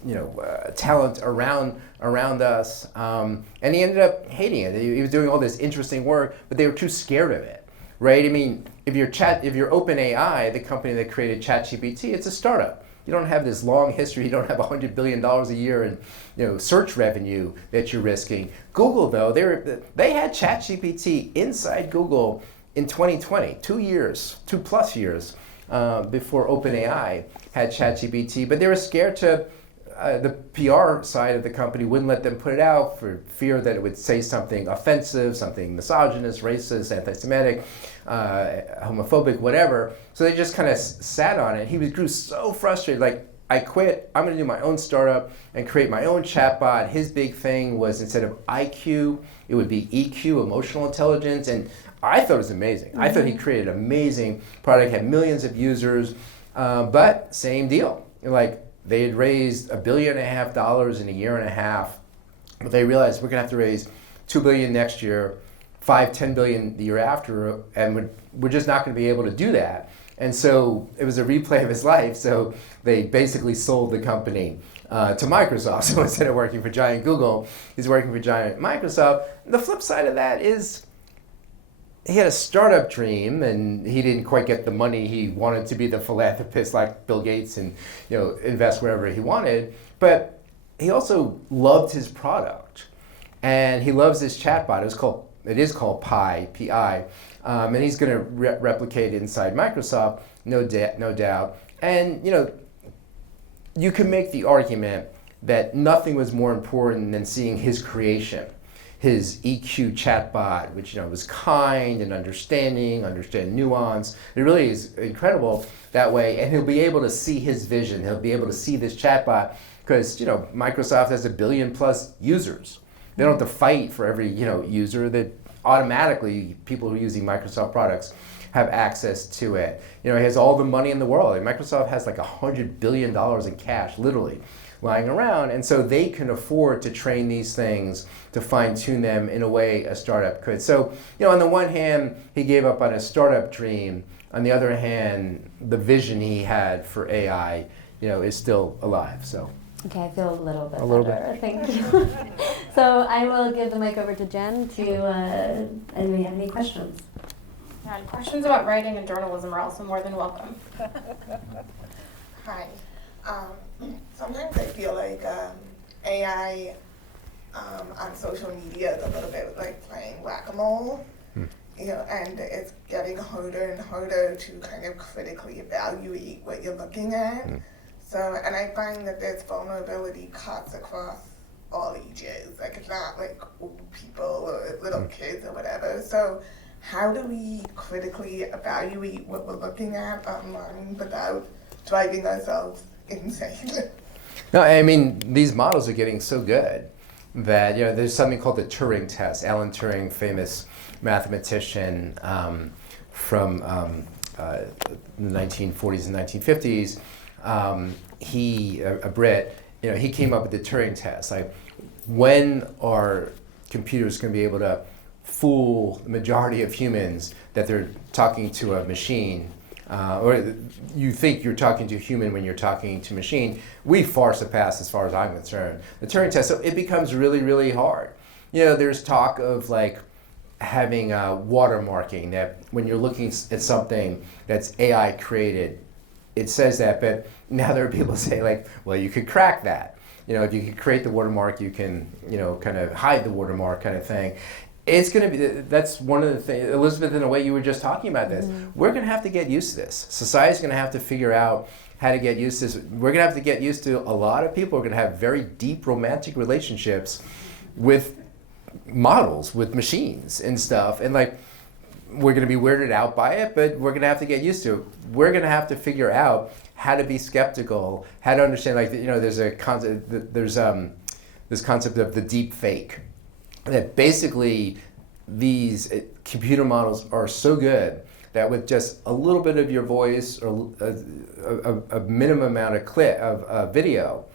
talent around us. And he ended up hating it. He was doing all this interesting work, but they were too scared of it. Right? I mean, if you're OpenAI, the company that created ChatGPT, it's a startup. You don't have this long history. You don't have $100 billion a year in search revenue that you're risking. Google, though, they had ChatGPT inside Google in 2020, 2 plus years before OpenAI had ChatGPT. But they were scared to. The PR side of the company wouldn't let them put it out for fear that it would say something offensive, something misogynist, racist, anti-Semitic, homophobic, whatever. So they just kind of sat on it. He grew so frustrated, like, I quit, I'm gonna do my own startup and create my own chatbot. His big thing was instead of IQ, it would be EQ, emotional intelligence, and I thought it was amazing. I thought he created an amazing product, had millions of users, but same deal. Like, they had raised $1.5 billion in a year and a half, but they realized we're gonna have to raise $2 billion next year, $10 billion the year after, and we're just not gonna be able to do that. And so it was a replay of his life. So they basically sold the company to Microsoft. So instead of working for giant Google, he's working for giant Microsoft. The flip side of that is he had a startup dream, and he didn't quite get the money he wanted to be the philanthropist like Bill Gates and invest wherever he wanted. But he also loved his product, and he loves this chatbot. It is called Pi, P-I, and he's going to replicate it inside Microsoft, no doubt. And you can make the argument that nothing was more important than seeing his creation. His EQ chatbot, which was kind and understand nuance. It really is incredible that way, and he'll be able to see his vision. He'll be able to see this chatbot because Microsoft has 1 billion plus users. They don't have to fight for every user. That automatically people who are using Microsoft products have access to it. He has all the money in the world. Like Microsoft has like $100 billion in cash, literally, lying around, and so they can afford to train these things to fine-tune them in a way a startup could. So, on the one hand, he gave up on his startup dream. On the other hand, the vision he had for AI, is still alive. So Okay, I feel a little bit little better. Thank you. So I will give the mic over to Jen to, anybody have any questions? Yeah, and questions about writing and journalism are also more than welcome. Hi. Sometimes I feel like AI on social media is a little bit like playing whack-a-mole, you know, and it's getting harder and harder to kind of critically evaluate what you're looking at. So, and I find that this vulnerability cuts across all ages. Like, it's not like old people or little kids or whatever. So how do we critically evaluate what we're looking at online without driving ourselves insane? No, I mean, these models are getting so good that, you know, there's something called the Turing test. Alan Turing, famous mathematician from the 1940s and 1950s, a Brit, you know, he came up with the Turing test. Like, when are computers going to be able to fool the majority of humans that they're talking to a machine? Or you think you're talking to a human when you're talking to a machine? We far surpass, as far as I'm concerned, the Turing test. So it becomes really, really hard. You know, there's talk of like having watermarking, that when you're looking at something that's AI created, it says that, but now there are people say like, well, you could crack that. You know, if you could create the watermark, you can, you know, kind of hide the watermark kind of thing. It's going to be, that's one of the things, Elizabeth, in a way you were just talking about this. We're going to have to get used to this. Society's going to have to figure out how to get used to this. We're going to have to get used to, a lot of people are going to have very deep romantic relationships with models, with machines and stuff. And like, we're going to be weirded out by it, but we're going to have to get used to it. We're going to have to figure out how to be skeptical, how to understand, like, you know, there's a concept, there's this concept of the deep fake. That basically these computer models are so good that with just a little bit of your voice or a minimum amount of video,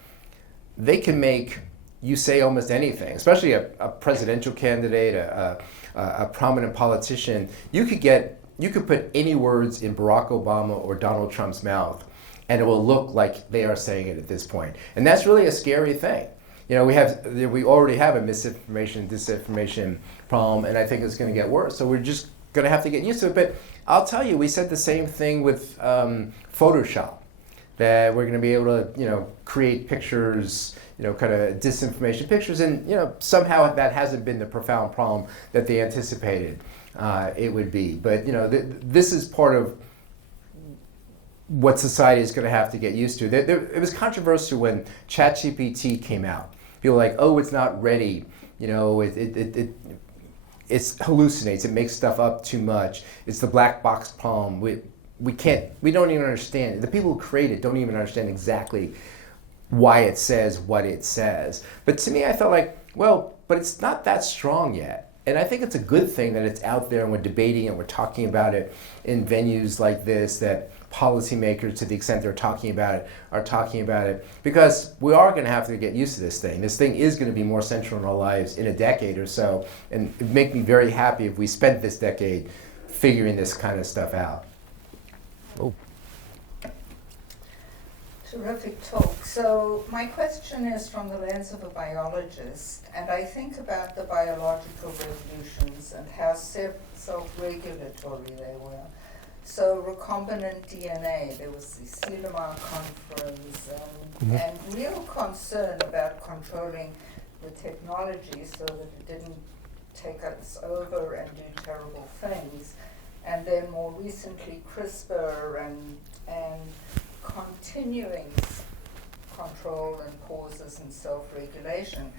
they can make you say almost anything, especially a presidential candidate, a prominent politician. You could put any words in Barack Obama or Donald Trump's mouth, and it will look like they are saying it at this point. And that's really a scary thing. You know, we already have a misinformation, disinformation problem, and I think it's going to get worse. So we're just going to have to get used to it. But I'll tell you, we said the same thing with Photoshop, that we're going to be able to, you know, create pictures, you know, kind of disinformation pictures, and, you know, somehow that hasn't been the profound problem that they anticipated it would be. But, you know, this is part of what society is going to have to get used to. It was controversial when ChatGPT came out. People were like, oh, it's not ready. You know, it hallucinates. It makes stuff up too much. It's the black box problem. We don't even understand. The people who create it don't even understand exactly why it says what it says. But to me, I felt like, well, but it's not that strong yet. And I think it's a good thing that it's out there and we're debating and we're talking about it in venues like this, that policymakers, to the extent they're talking about it, are talking about it, because we are going to have to get used to this thing. This thing is going to be more central in our lives in a decade or so, and it would make me very happy if we spent this decade figuring this kind of stuff out. Oh. Terrific talk. So my question is from the lens of a biologist, and I think about the biological revolutions and how self-regulatory they were. So recombinant DNA, there was the Silema conference, and real concern about controlling the technology so that it didn't take us over and do terrible things. And then more recently CRISPR and continuing control and pauses and self-regulation.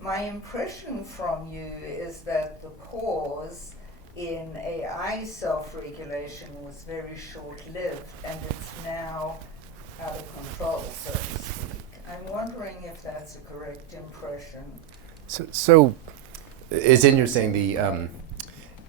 My impression from you is that the pause in AI self-regulation was very short-lived, and it's now out of control, so to speak. I'm wondering if that's a correct impression. So it's interesting, the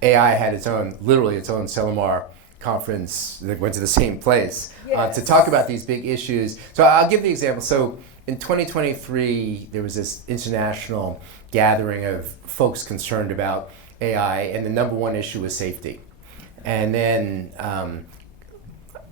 AI had literally its own Selimar conference that went to the same place to talk about these big issues. So I'll give the example. So in 2023, there was this international gathering of folks concerned about AI, and the number one issue was safety. And then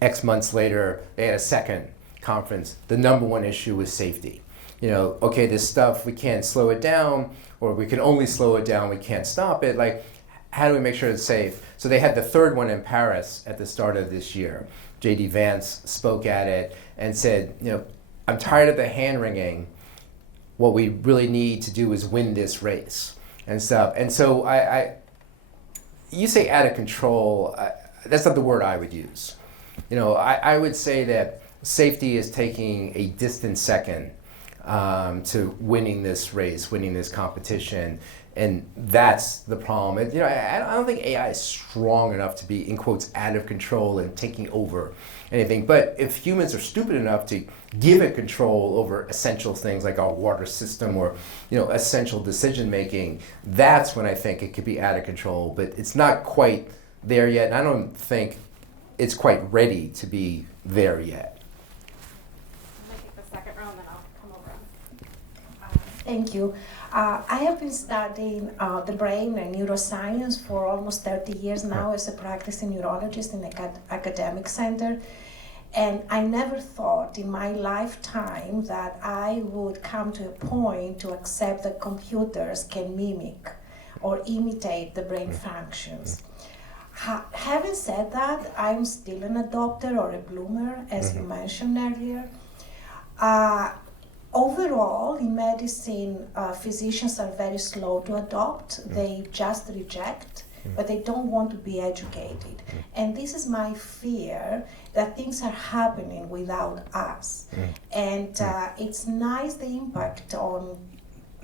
X months later, they had a second conference, the number one issue was safety. You know, okay, this stuff, we can't slow it down, or we can only slow it down, we can't stop it. Like, how do we make sure it's safe? So they had the third one in Paris at the start of this year. J.D. Vance spoke at it and said, you know, I'm tired of the hand wringing. What we really need to do is win this race and stuff. And so you say out of control, that's not the word I would use. You know, I would say that safety is taking a distant second to winning this race, winning this competition. And that's the problem. And, you know, I don't think AI is strong enough to be, in quotes, out of control and taking over anything. But if humans are stupid enough to give it control over essential things like our water system or, you know, essential decision making, that's when I think it could be out of control. But it's not quite there yet. And I don't think it's quite ready to be there yet. I'm gonna take the second row and then I'll come over. Thank you. I have been studying the brain and neuroscience for almost 30 years now as a practicing neurologist in an academic center. And I never thought in my lifetime that I would come to a point to accept that computers can mimic or imitate the brain functions. Having said that, I'm still an adopter or a bloomer, as you mentioned earlier. Overall, in medicine, physicians are very slow to adopt. They just reject, but they don't want to be educated. And this is my fear, that things are happening without us. And it's nice the impact on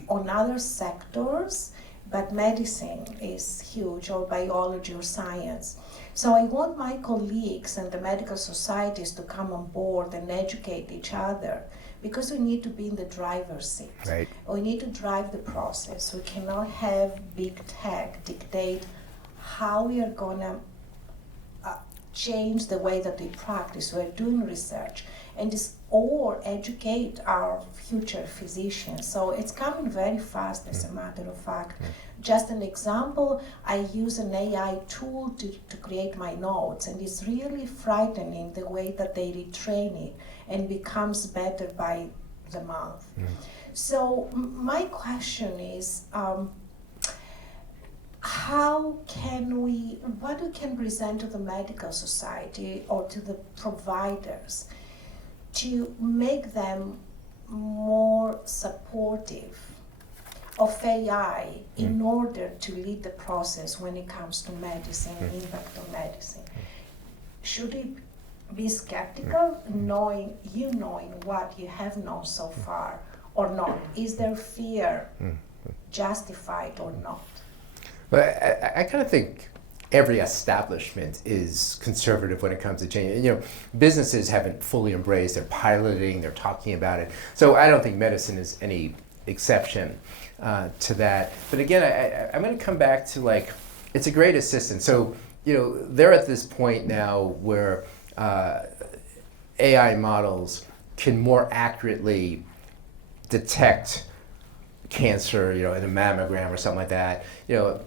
other sectors, but medicine is huge, or biology or science. So I want my colleagues and the medical societies to come on board and educate each other, because we need to be in the driver's seat. Right. We need to drive the process. We cannot have big tech dictate how we are going to change the way that we practice. We're doing research or educate our future physicians. So it's coming very fast, as a matter of fact. Just an example, I use an AI tool to create my notes, and it's really frightening the way that they retrain it and becomes better by the month. So my question is, what we can present to the medical society or to the providers to make them more supportive of AI in order to lead the process when it comes to medicine and impact on medicine? Should we be skeptical, knowing what you have known so far, or not? Is their fear justified or not? But I kind of think every establishment is conservative when it comes to change. You know, businesses haven't fully embraced, they're piloting, they're talking about it. So I don't think medicine is any exception to that. But again, I'm going to come back to, like, it's a great assistant. So, you know, they're at this point now where AI models can more accurately detect cancer, you know, in a mammogram or something like that. You know,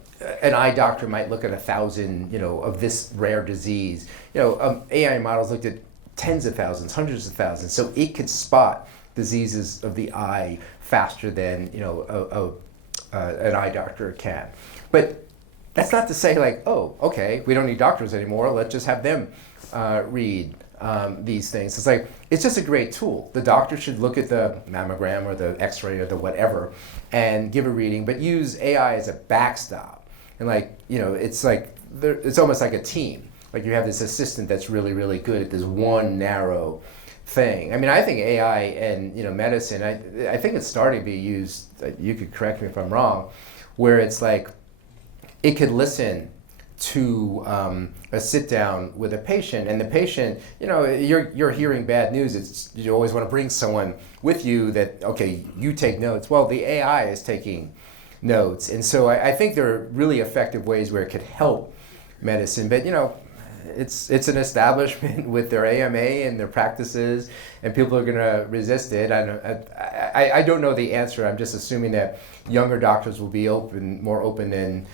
an eye doctor might look at 1,000, you know, of this rare disease. You know, AI models looked at tens of thousands, hundreds of thousands, so it could spot diseases of the eye faster than, you know, an eye doctor can. But that's not to say, like, oh, okay, we don't need doctors anymore, let's just have them read these things. It's like, it's just a great tool. The doctor should look at the mammogram or the x-ray or the whatever and give a reading, but use AI as a backstop. And, like, you know, it's like, it's almost like a team. Like, you have this assistant that's really, really good at this one narrow thing. I mean, I think AI and, you know, medicine, I think it's starting to be used, you could correct me if I'm wrong, where it's like, it could listen to a sit down with a patient, and the patient, you know, you're hearing bad news. You always want to bring someone with you that, okay, you take notes. Well, the AI is taking notes, and so I think there are really effective ways where it could help medicine. But, you know, it's an establishment with their AMA and their practices, and people are going to resist it. I don't know the answer. I'm just assuming that younger doctors will be more open than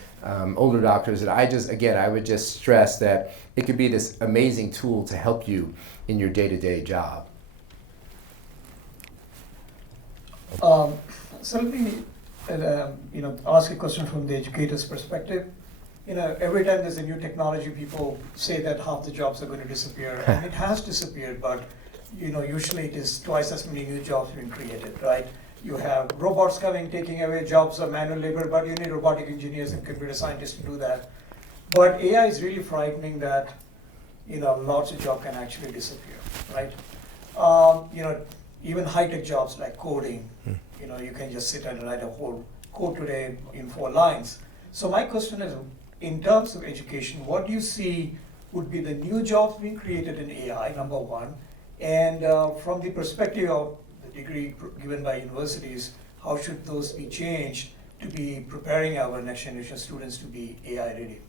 older doctors. And I would just stress that it could be this amazing tool to help you in your day-to-day job. So let me, ask a question from the educator's perspective. Every time there's a new technology, people say that half the jobs are going to disappear, and it has disappeared. But usually it is twice as many new jobs being created, right? You have robots coming, taking away jobs of manual labor, but you need robotic engineers and computer scientists to do that. But AI is really frightening that lots of jobs can actually disappear, right? Even high-tech jobs like coding, you can just sit and write a whole code today in 4 lines. So my question is, in terms of education, what do you see would be the new jobs being created in AI, number one? And from the perspective of the degree given by universities, how should those be changed to be preparing our next generation students to be AI ready?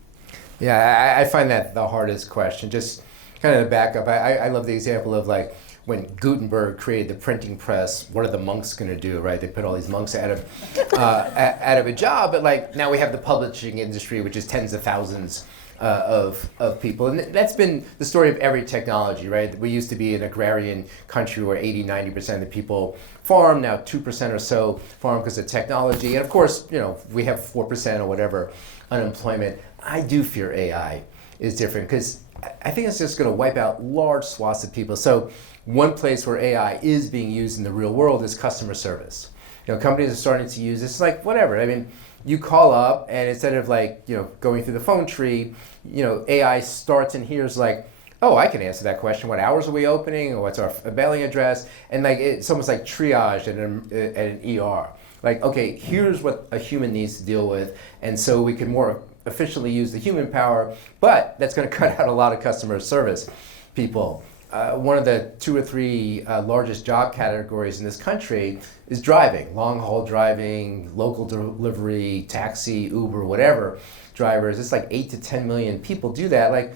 Yeah, I find that the hardest question. Just kind of to back up, I love the example of like when Gutenberg created the printing press, what are the monks going to do, right? They put all these monks out of a job, but like now we have the publishing industry, which is tens of thousands of people. And that's been the story of every technology, right? We used to be an agrarian country where 80-90% of the people farm. Now 2% or so farm because of technology. And of course, we have 4% or whatever unemployment. I do fear AI is different because I think it's just going to wipe out large swaths of people. So one place where AI is being used in the real world is customer service. Companies are starting to use this, like whatever. I mean, you call up and instead of like, going through the phone tree, AI starts and hears like, oh, I can answer that question. What hours are we opening? Or what's our mailing address? And like, it's almost like triage at an ER. Like, okay, here's what a human needs to deal with. And so we can more efficiently use the human power, but that's going to cut out a lot of customer service people. One of the 2 or 3 largest job categories in this country is driving, long-haul driving, local delivery, taxi, Uber, whatever drivers. It's like 8 to 10 million people do that. Like,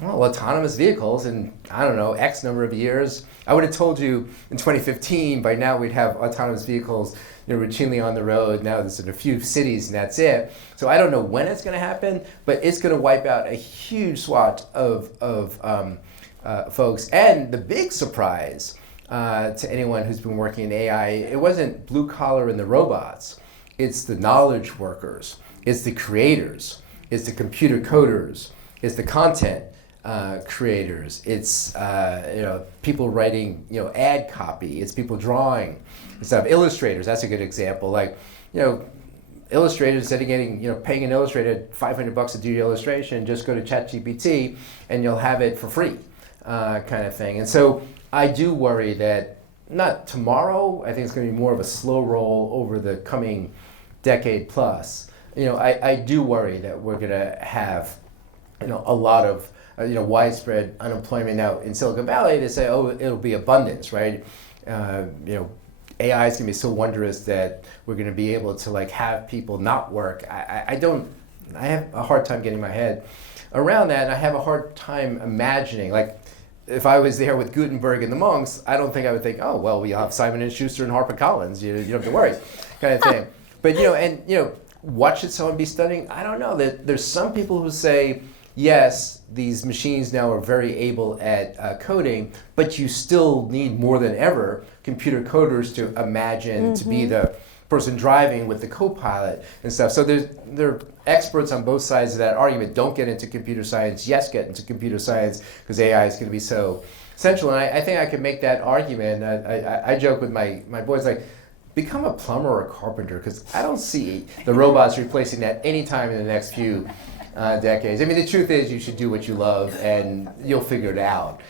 well, autonomous vehicles in, I don't know, X number of years. I would have told you in 2015, by now we'd have autonomous vehicles routinely on the road. Now there's in a few cities and that's it. So I don't know when it's going to happen, but it's going to wipe out a huge swath of folks. And the big surprise to anyone who's been working in AI, it wasn't blue collar and the robots. It's the knowledge workers. It's the creators. It's the computer coders. It's the content creators. It's people writing ad copy. It's people drawing stuff. Illustrators. That's a good example. Like illustrators, instead of getting paying an illustrator $500 to do your illustration, just go to ChatGPT and you'll have it for free, kind of thing. And so I do worry that not tomorrow. I think it's going to be more of a slow roll over the coming decade plus. I do worry that we're going to have a lot of widespread unemployment. Now in Silicon Valley, they say, oh, it'll be abundance, right? AI is going to be so wondrous that we're going to be able to like have people not work. I have a hard time getting my head around that, and I have a hard time imagining, like, if I was there with Gutenberg and the monks, I don't think I would think, oh, well, we have Simon & Schuster and HarperCollins. You don't have to worry, kind of thing. But, what should someone be studying? I don't know. There's some people who say, yes, these machines now are very able at coding, but you still need more than ever computer coders to imagine, to be the person driving with the co-pilot and stuff. So there are experts on both sides of that argument. Don't get into computer science. Yes, get into computer science because AI is going to be so central. And I think I could make that argument. I joke with my boys, like, become a plumber or a carpenter, because I don't see the robots replacing that anytime in the next few decades. I mean, the truth is you should do what you love and you'll figure it out.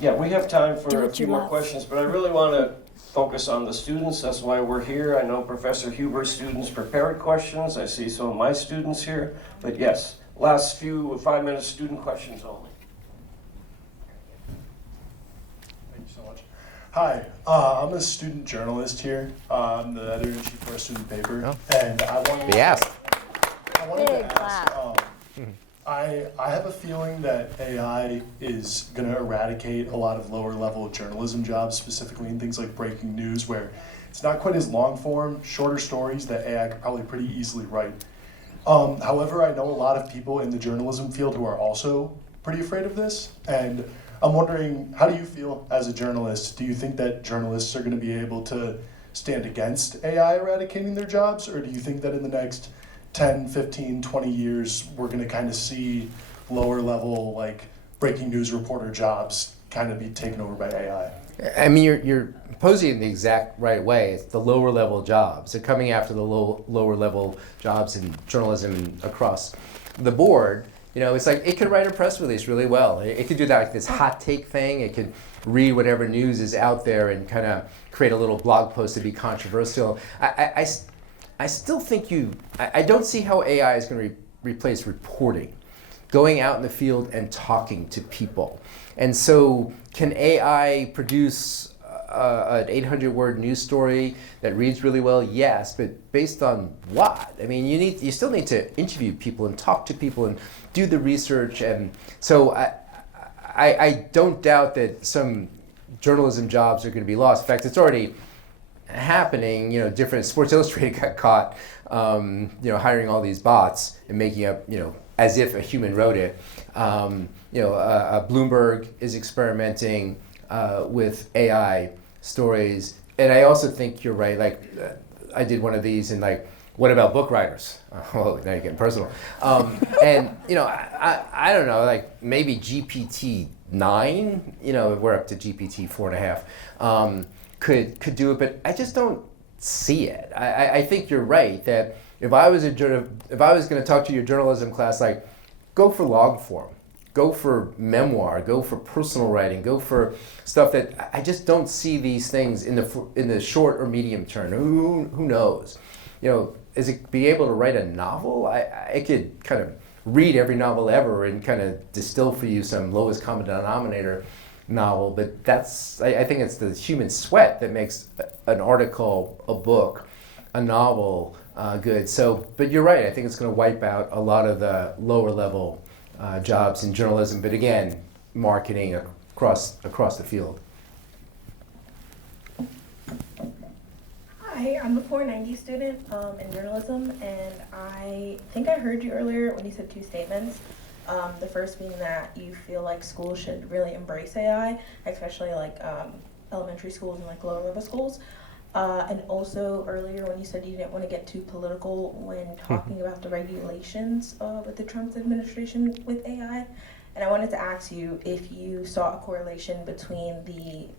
Yeah, we have time for Do a what few you more love. questions, but I really want to focus on the students. That's why we're here. I know Professor Huber's students prepared questions. I see some of my students here. But yes, last 5 minutes, student questions only. Thank you so much. Hi, I'm a student journalist here. I'm the editor-in-chief for a student paper. Oh. And I wanted Be asked. to ask, I have a feeling that AI is going to eradicate a lot of lower level journalism jobs, specifically in things like breaking news, where it's not quite as long form, shorter stories that AI could probably pretty easily write. However, I know a lot of people in the journalism field who are also pretty afraid of this, and I'm wondering, how do you feel as a journalist? Do you think that journalists are going to be able to stand against AI eradicating their jobs? Or do you think that in the next 10, 15, 20 years, we're going to kind of see lower level, like breaking news reporter jobs kind of be taken over by AI? I mean, you're posing it in the exact right way. It's the lower level jobs. They're coming after the lower level jobs in journalism and across the board. You know, it's like it could write a press release really well. It could do that, like this hot take thing. It could read whatever news is out there and kind of create a little blog post to be controversial. I still think I don't see how AI is going to replace reporting, going out in the field and talking to people. And so can AI produce an 800-word news story that reads really well? Yes, but based on what? I mean, you still need to interview people and talk to people and do the research. And so I don't doubt that some journalism jobs are going to be lost. In fact, it's already happening. You know, different Sports Illustrated got caught, hiring all these bots and making up, as if a human wrote it. Bloomberg is experimenting with AI stories, and I also think you're right. Like, I did one of these, and like, what about book writers? Oh, now you're getting personal. And I don't know, like maybe GPT-9. We're up to GPT 4.5. Could do it, but I just don't see it. I think you're right that if I was going to talk to your journalism class, like, go for long form, go for memoir, go for personal writing, go for stuff that I just don't see these things in the short or medium term. Who knows? Is it be able to write a novel? I could kind of read every novel ever and kind of distill for you some lowest common denominator novel, but I think it's the human sweat that makes an article, a book, a novel good. So, but you're right. I think it's going to wipe out a lot of the lower level jobs in journalism. But again, marketing across the field. Hi, I'm a 490 student in journalism, and I think I heard you earlier when you said two statements. The first being that you feel like schools should really embrace AI, especially like elementary schools and like lower level schools. And also earlier when you said you didn't want to get too political when talking about the regulations with the Trump administration with AI. And I wanted to ask you if you saw a correlation between the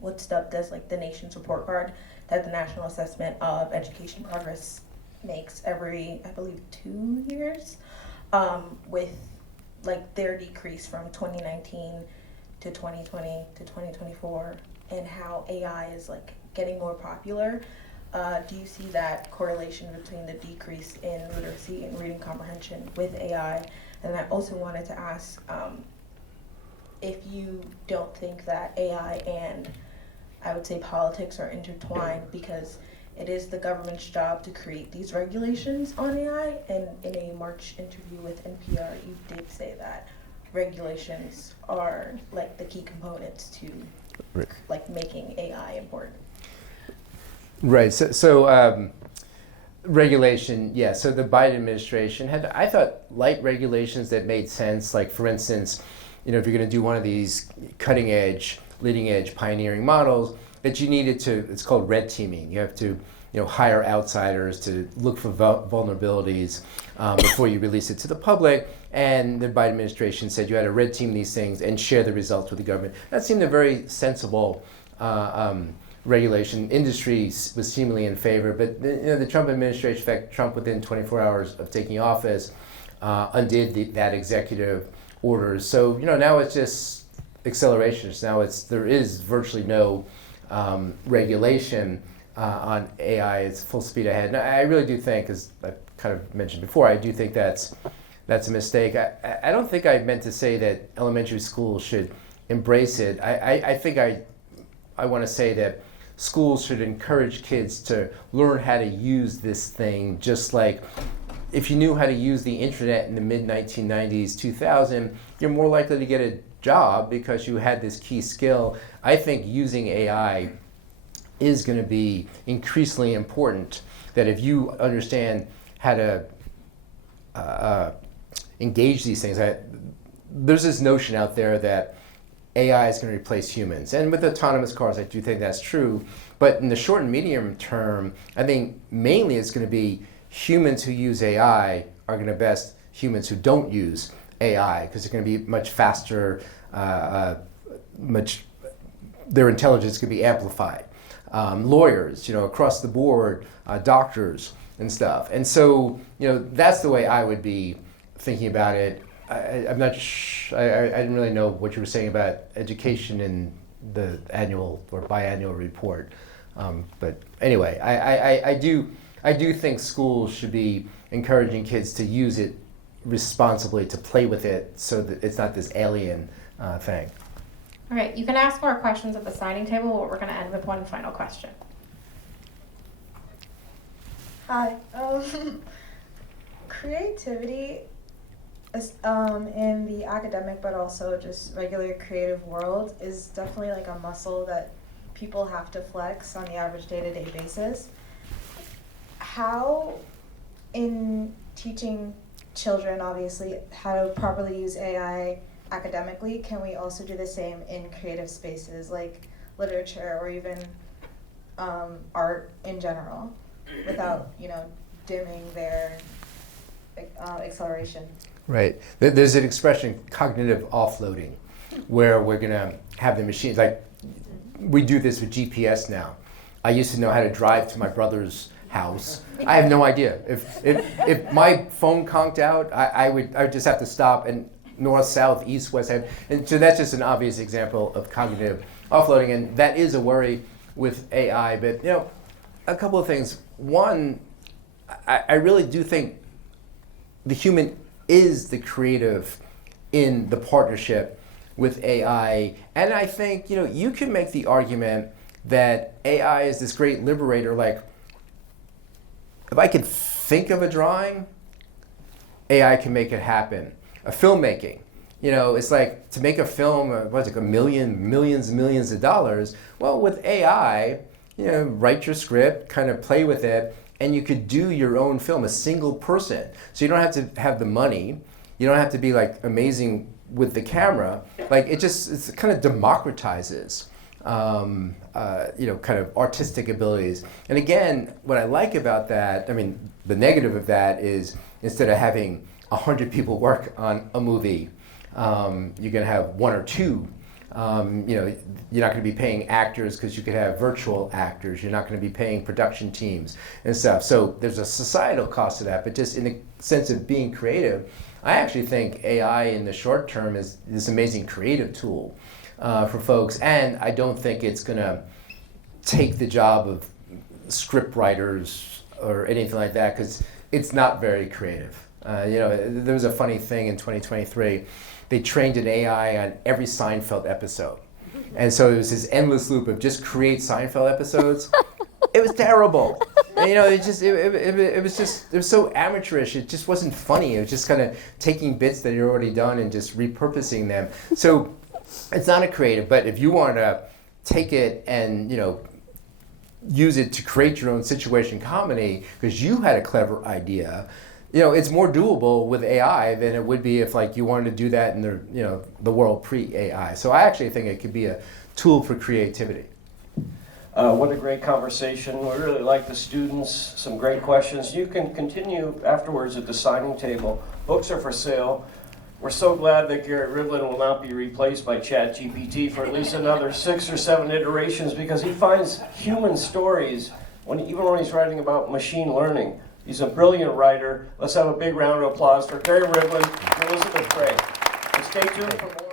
what's dubbed as like the nation's report card that the National Assessment of Education Progress makes every, I believe, 2 years, with like their decrease from 2019 to 2020 to 2024, and how AI is like getting more popular. Do you see that correlation between the decrease in literacy and reading comprehension with AI? And I also wanted to ask if you don't think that AI and I would say politics are intertwined, because it is the government's job to create these regulations on AI, and in a March interview with NPR, you did say that regulations are like the key components to like making AI important. Right. So regulation, yeah. So the Biden administration had, I thought, light regulations that made sense. Like, for instance, if you're going to do one of these cutting edge, leading edge, pioneering models, that you needed to, it's called red teaming. You have to, hire outsiders to look for vulnerabilities before you release it to the public. And the Biden administration said you had to red team these things and share the results with the government. That seemed a very sensible regulation. Industry was seemingly in favor, but the Trump administration, in fact, Trump within 24 hours of taking office undid that executive orders. So now it's just accelerations. Now there is virtually no regulation on AI. It's full speed ahead. And I really do think, as I kind of mentioned before, I do think that's a mistake. I don't think I meant to say that elementary schools should embrace it. I think I want to say that schools should encourage kids to learn how to use this thing, just like if you knew how to use the internet in the mid-1990s, 2000, you're more likely to get a job because you had this key skill. I think using AI is going to be increasingly important, that if you understand how to engage these things. There's this notion out there that AI is going to replace humans. And with autonomous cars, I do think that's true. But in the short and medium term, I think mainly it's going to be humans who use AI are going to best humans who don't use AI, because it's going to be much faster, their intelligence can be amplified. Lawyers, across the board, doctors and stuff. And so, that's the way I would be thinking about it. I'm not I didn't really know what you were saying about education in the annual or biannual report. But anyway, I do think schools should be encouraging kids to use it responsibly, to play with it, so that it's not this alien thing. All right, you can ask more questions at the signing table, but we're going to end with one final question. Hi. Creativity is, in the academic but also just regular creative world is definitely like a muscle that people have to flex on the average day-to-day basis. How, in teaching children, obviously, how to properly use AI academically, can we also do the same in creative spaces like literature or even art in general, without dimming their acceleration? Right. There's an expression, cognitive offloading, where we're going to have the machines, like we do this with GPS now. I used to know how to drive to my brother's house. I have no idea. If my phone conked out, I would just have to stop and north, south, east, west. And so that's just an obvious example of cognitive offloading, and that is a worry with AI. But a couple of things. One, I really do think the human is the creative in the partnership with AI. And I think, you can make the argument that AI is this great liberator. Like, if I could think of a drawing, AI can make it happen. Filmmaking, it's like to make a film, millions of dollars. Well, with AI, write your script, kind of play with it, and you could do your own film, a single person. So you don't have to have the money. You don't have to be like amazing with the camera. Like it kind of democratizes, kind of artistic abilities. And again, what I like about that, the negative of that is instead of having 100 people work on a movie, you're going to have one or two. You're not going to be paying actors because you could have virtual actors. You're not going to be paying production teams and stuff. So there's a societal cost to that. But just in the sense of being creative, I actually think AI in the short term is this amazing creative tool for folks. And I don't think it's going to take the job of script writers or anything like that, because it's not very creative. There was a funny thing in 2023. They trained an AI on every Seinfeld episode. And so it was this endless loop of just create Seinfeld episodes. It was terrible. And, it was so amateurish. It just wasn't funny. It was just kind of taking bits that you're already done and just repurposing them. So it's not a creative, but if you want to take it and, use it to create your own situation comedy because you had a clever idea, it's more doable with AI than it would be if you wanted to do that in the world pre-AI. So I actually think it could be a tool for creativity. What a great conversation. We really like the students, some great questions. You can continue afterwards at the signing table. Books are for sale. We're so glad that Gary Rivlin will not be replaced by ChatGPT for at least another 6 or 7 iterations, because he finds human stories even when he's writing about machine learning. He's a brilliant writer. Let's have a big round of applause for Gary Rivlin and Elizabeth Gray. And stay tuned for more.